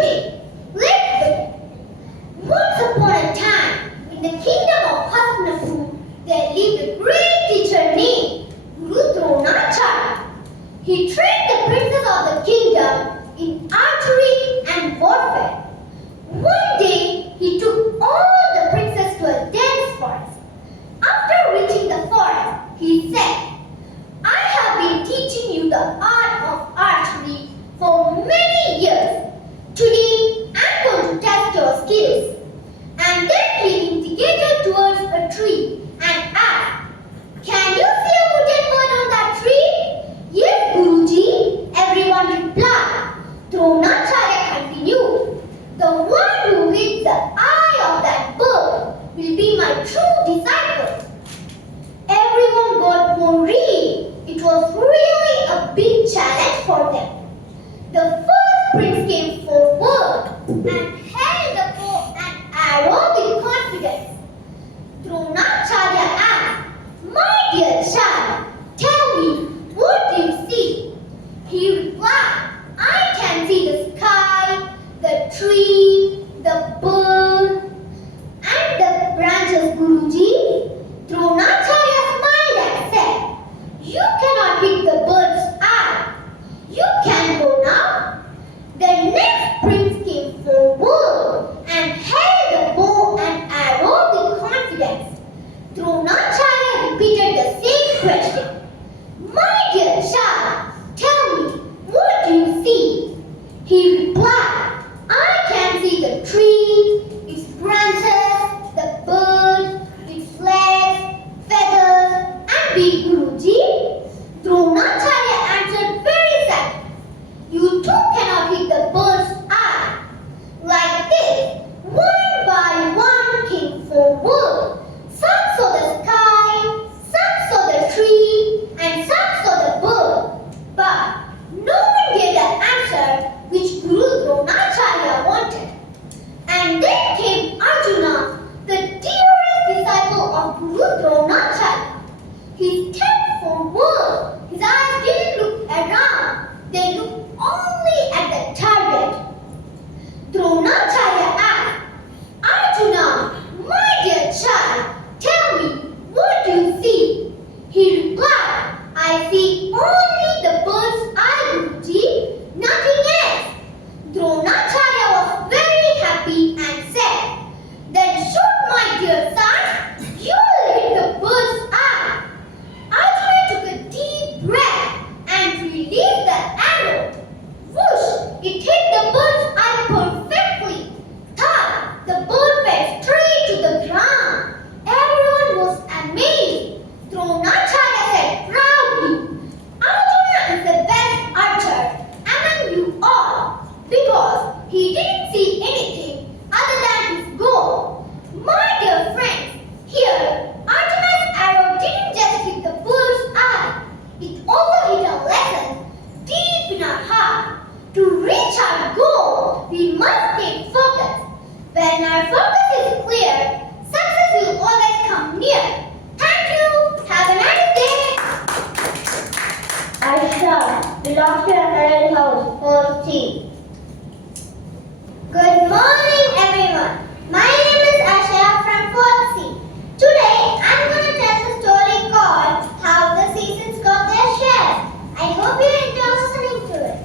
Good morning, everyone. My name is Asha from 4th C. Today, I'm going to tell the story called How the Seasons Got Their Share. I hope you enjoy listening to it.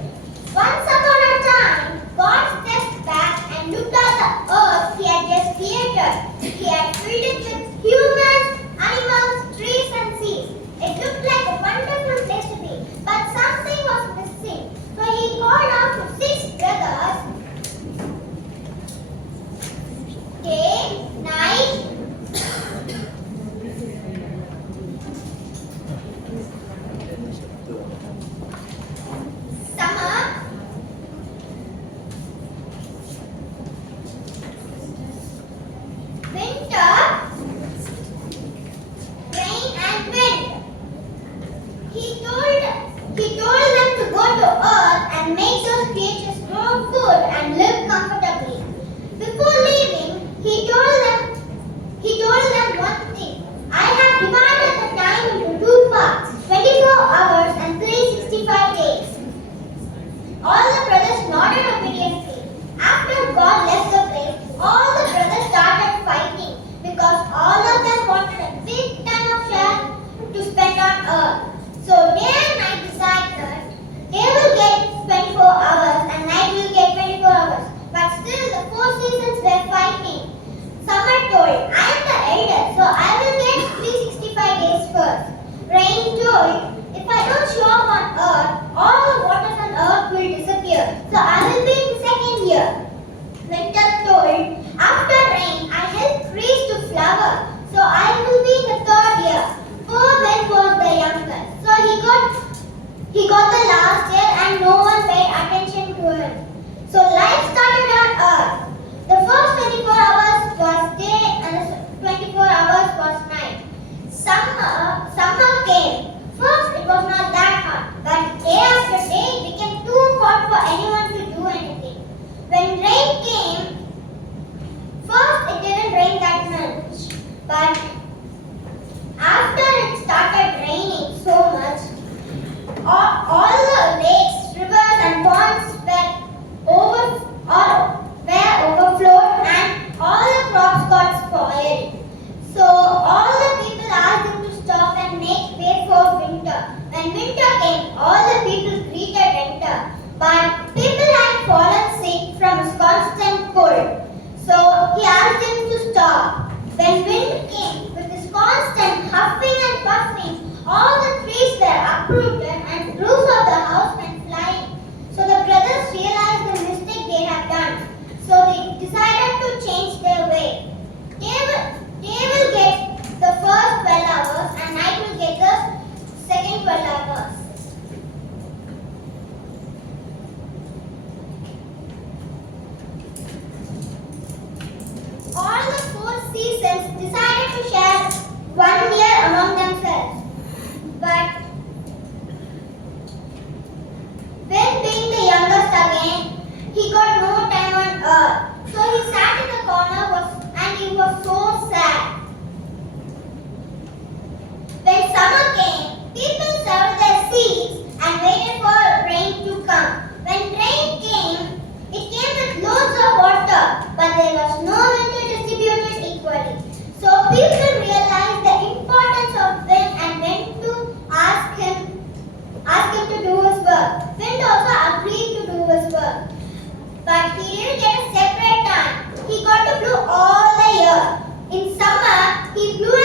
Once upon a time, God stepped back and looked at the earth He had just created. He had filled it with humans, animals, trees, and seas. It looked like a wonderful place to be, but something was missing. So He called out to 6 brothers. Day, night, summer, winter, rain and wind. He told them to go to earth and make those creatures grow food and live comfortably. Before leaving, he told them one thing. I have divided the time into 2 parts, 24 hours and 365 days. All the brothers nodded obediently. After God left the place, all the brothers started fighting because all of them wanted a big ton of share to spend on earth. So day and night decided they will get 24 hours and night will get 24 hours. But still the 4 seasons were fighting. Summer told, I am the elder, so I will get 365 days first. Rain told, if I don't show up on earth, all the waters on earth will disappear. So I will be in the second year. Winter told, after rain, I help trees to flower. So I will be in the third year. Poor Ben was the youngest. So he got the last year and no one paid attention to him. So life started on earth. The first 24 hours was day and the 24 hours was night. Summer came. First it was not that hot, but day after day it became too hot for anyone to do anything. When rain came, first it didn't rain that much, but after it started raining so much, all the lakes, rivers and ponds were overflowed and all the crops got spoiled. So all the people asked him to stop and make way for winter. When winter came, all the people greeted winter. But people had fallen sick from his constant cold. So he asked him to stop. When wind came, with his constant huffing and puffing, all the trees were uprooted and roofs of the house went flying. So the brothers realized the mistake they had done. So they decided to change their way. They will get the first 12 hours and night will get the second 12 hours. All the 4 seasons decided to share 1 year among themselves. But when being the youngest again, he got no time on earth. So he sat in the corner and he was so sad. When summer came, people served their seeds and waited for rain to come. When rain came, it came with loads of water, but there was no wind to distribute it equally. So people realized the importance of wind and went to ask him to do his work. Wind also agreed to do his work. But he didn't get a separate time. He got to blow all the year. In summer, he blew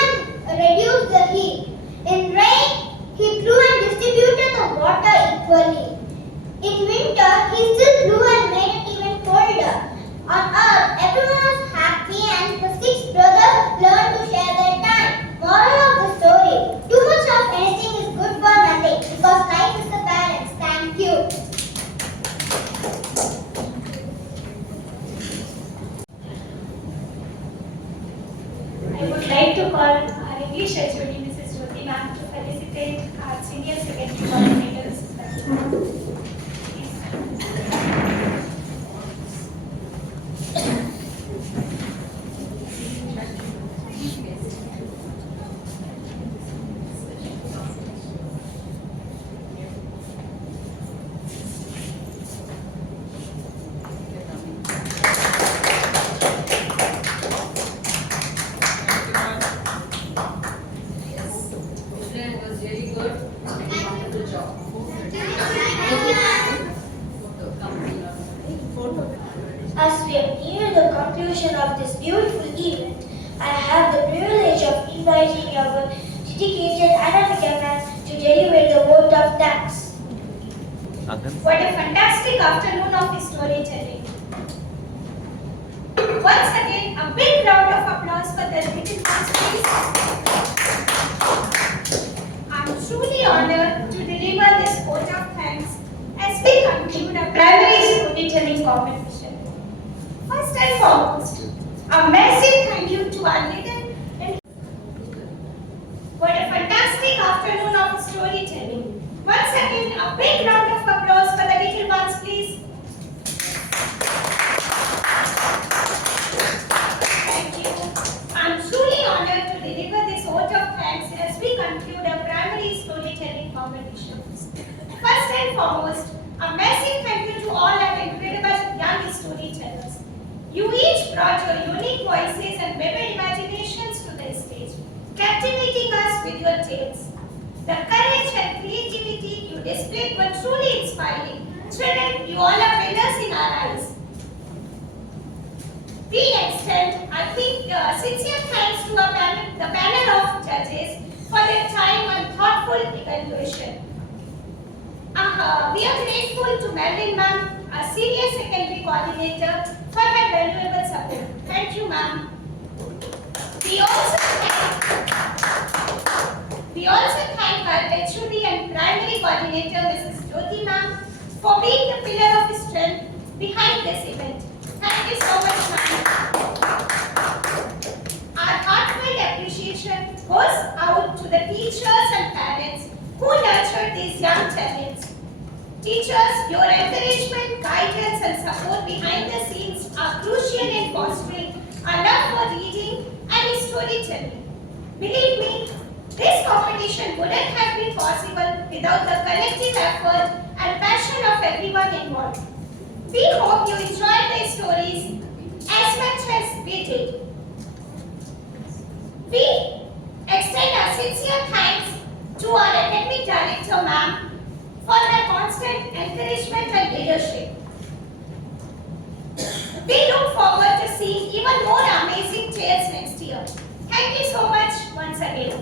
and reduced the heat. In rain, he blew and distributed the water equally. In winter, he still blew and made it even colder. On earth, everyone was happy and the 6 brothers learned to share their time. Moral of the story, too much of anything is good for nothing because life is a balance. Thank you. I would like to call our English HOD, Mrs. Jyoti ma'am, to felicitate our senior secondary coordinator, Mrs. we near the conclusion of this beautiful event, I have the privilege of inviting our dedicated Anamika ma'am to deliver the vote of thanks. What a fantastic afternoon of storytelling. Once again, a big round of applause for the little ones, please. I'm truly honored to deliver this vote of thanks as we conclude our primary storytelling competition. First and foremost, a massive thank you to our little and what a fantastic afternoon of storytelling. Once again, a big round of applause for the little ones, please. Thank you. I'm truly honored to deliver this vote of thanks as we conclude our primary storytelling competition. First and foremost, a massive thank you to all our incredible young storytellers. You each brought your unique voices and vivid imaginations to the stage, captivating us with your tales. The courage and creativity you displayed were truly inspiring. Children, you all are winners in our eyes. We extend, I think, sincere thanks to the panel of judges for their time and thoughtful evaluation. We are grateful to Madeline ma'am, our senior secondary coordinator, for her valuable support. Thank you, ma'am. We also thank our HOD and primary coordinator, Mrs. Jyoti ma'am, for being the pillar of strength behind this event. Thank you so much, ma'am. Our heartfelt appreciation goes out to the teachers and parents who nurtured these young talents. Teachers, your encouragement, guidance, and support behind the scenes are crucial in fostering a love for reading and storytelling. Believe me, this competition wouldn't have been possible without the collective effort and passion of everyone involved. We hope you enjoyed the stories as much as we did. We extend our sincere thanks to our academic director, ma'am, for her constant encouragement and leadership. We look forward to seeing even more amazing tales next year. Thank you so much once again.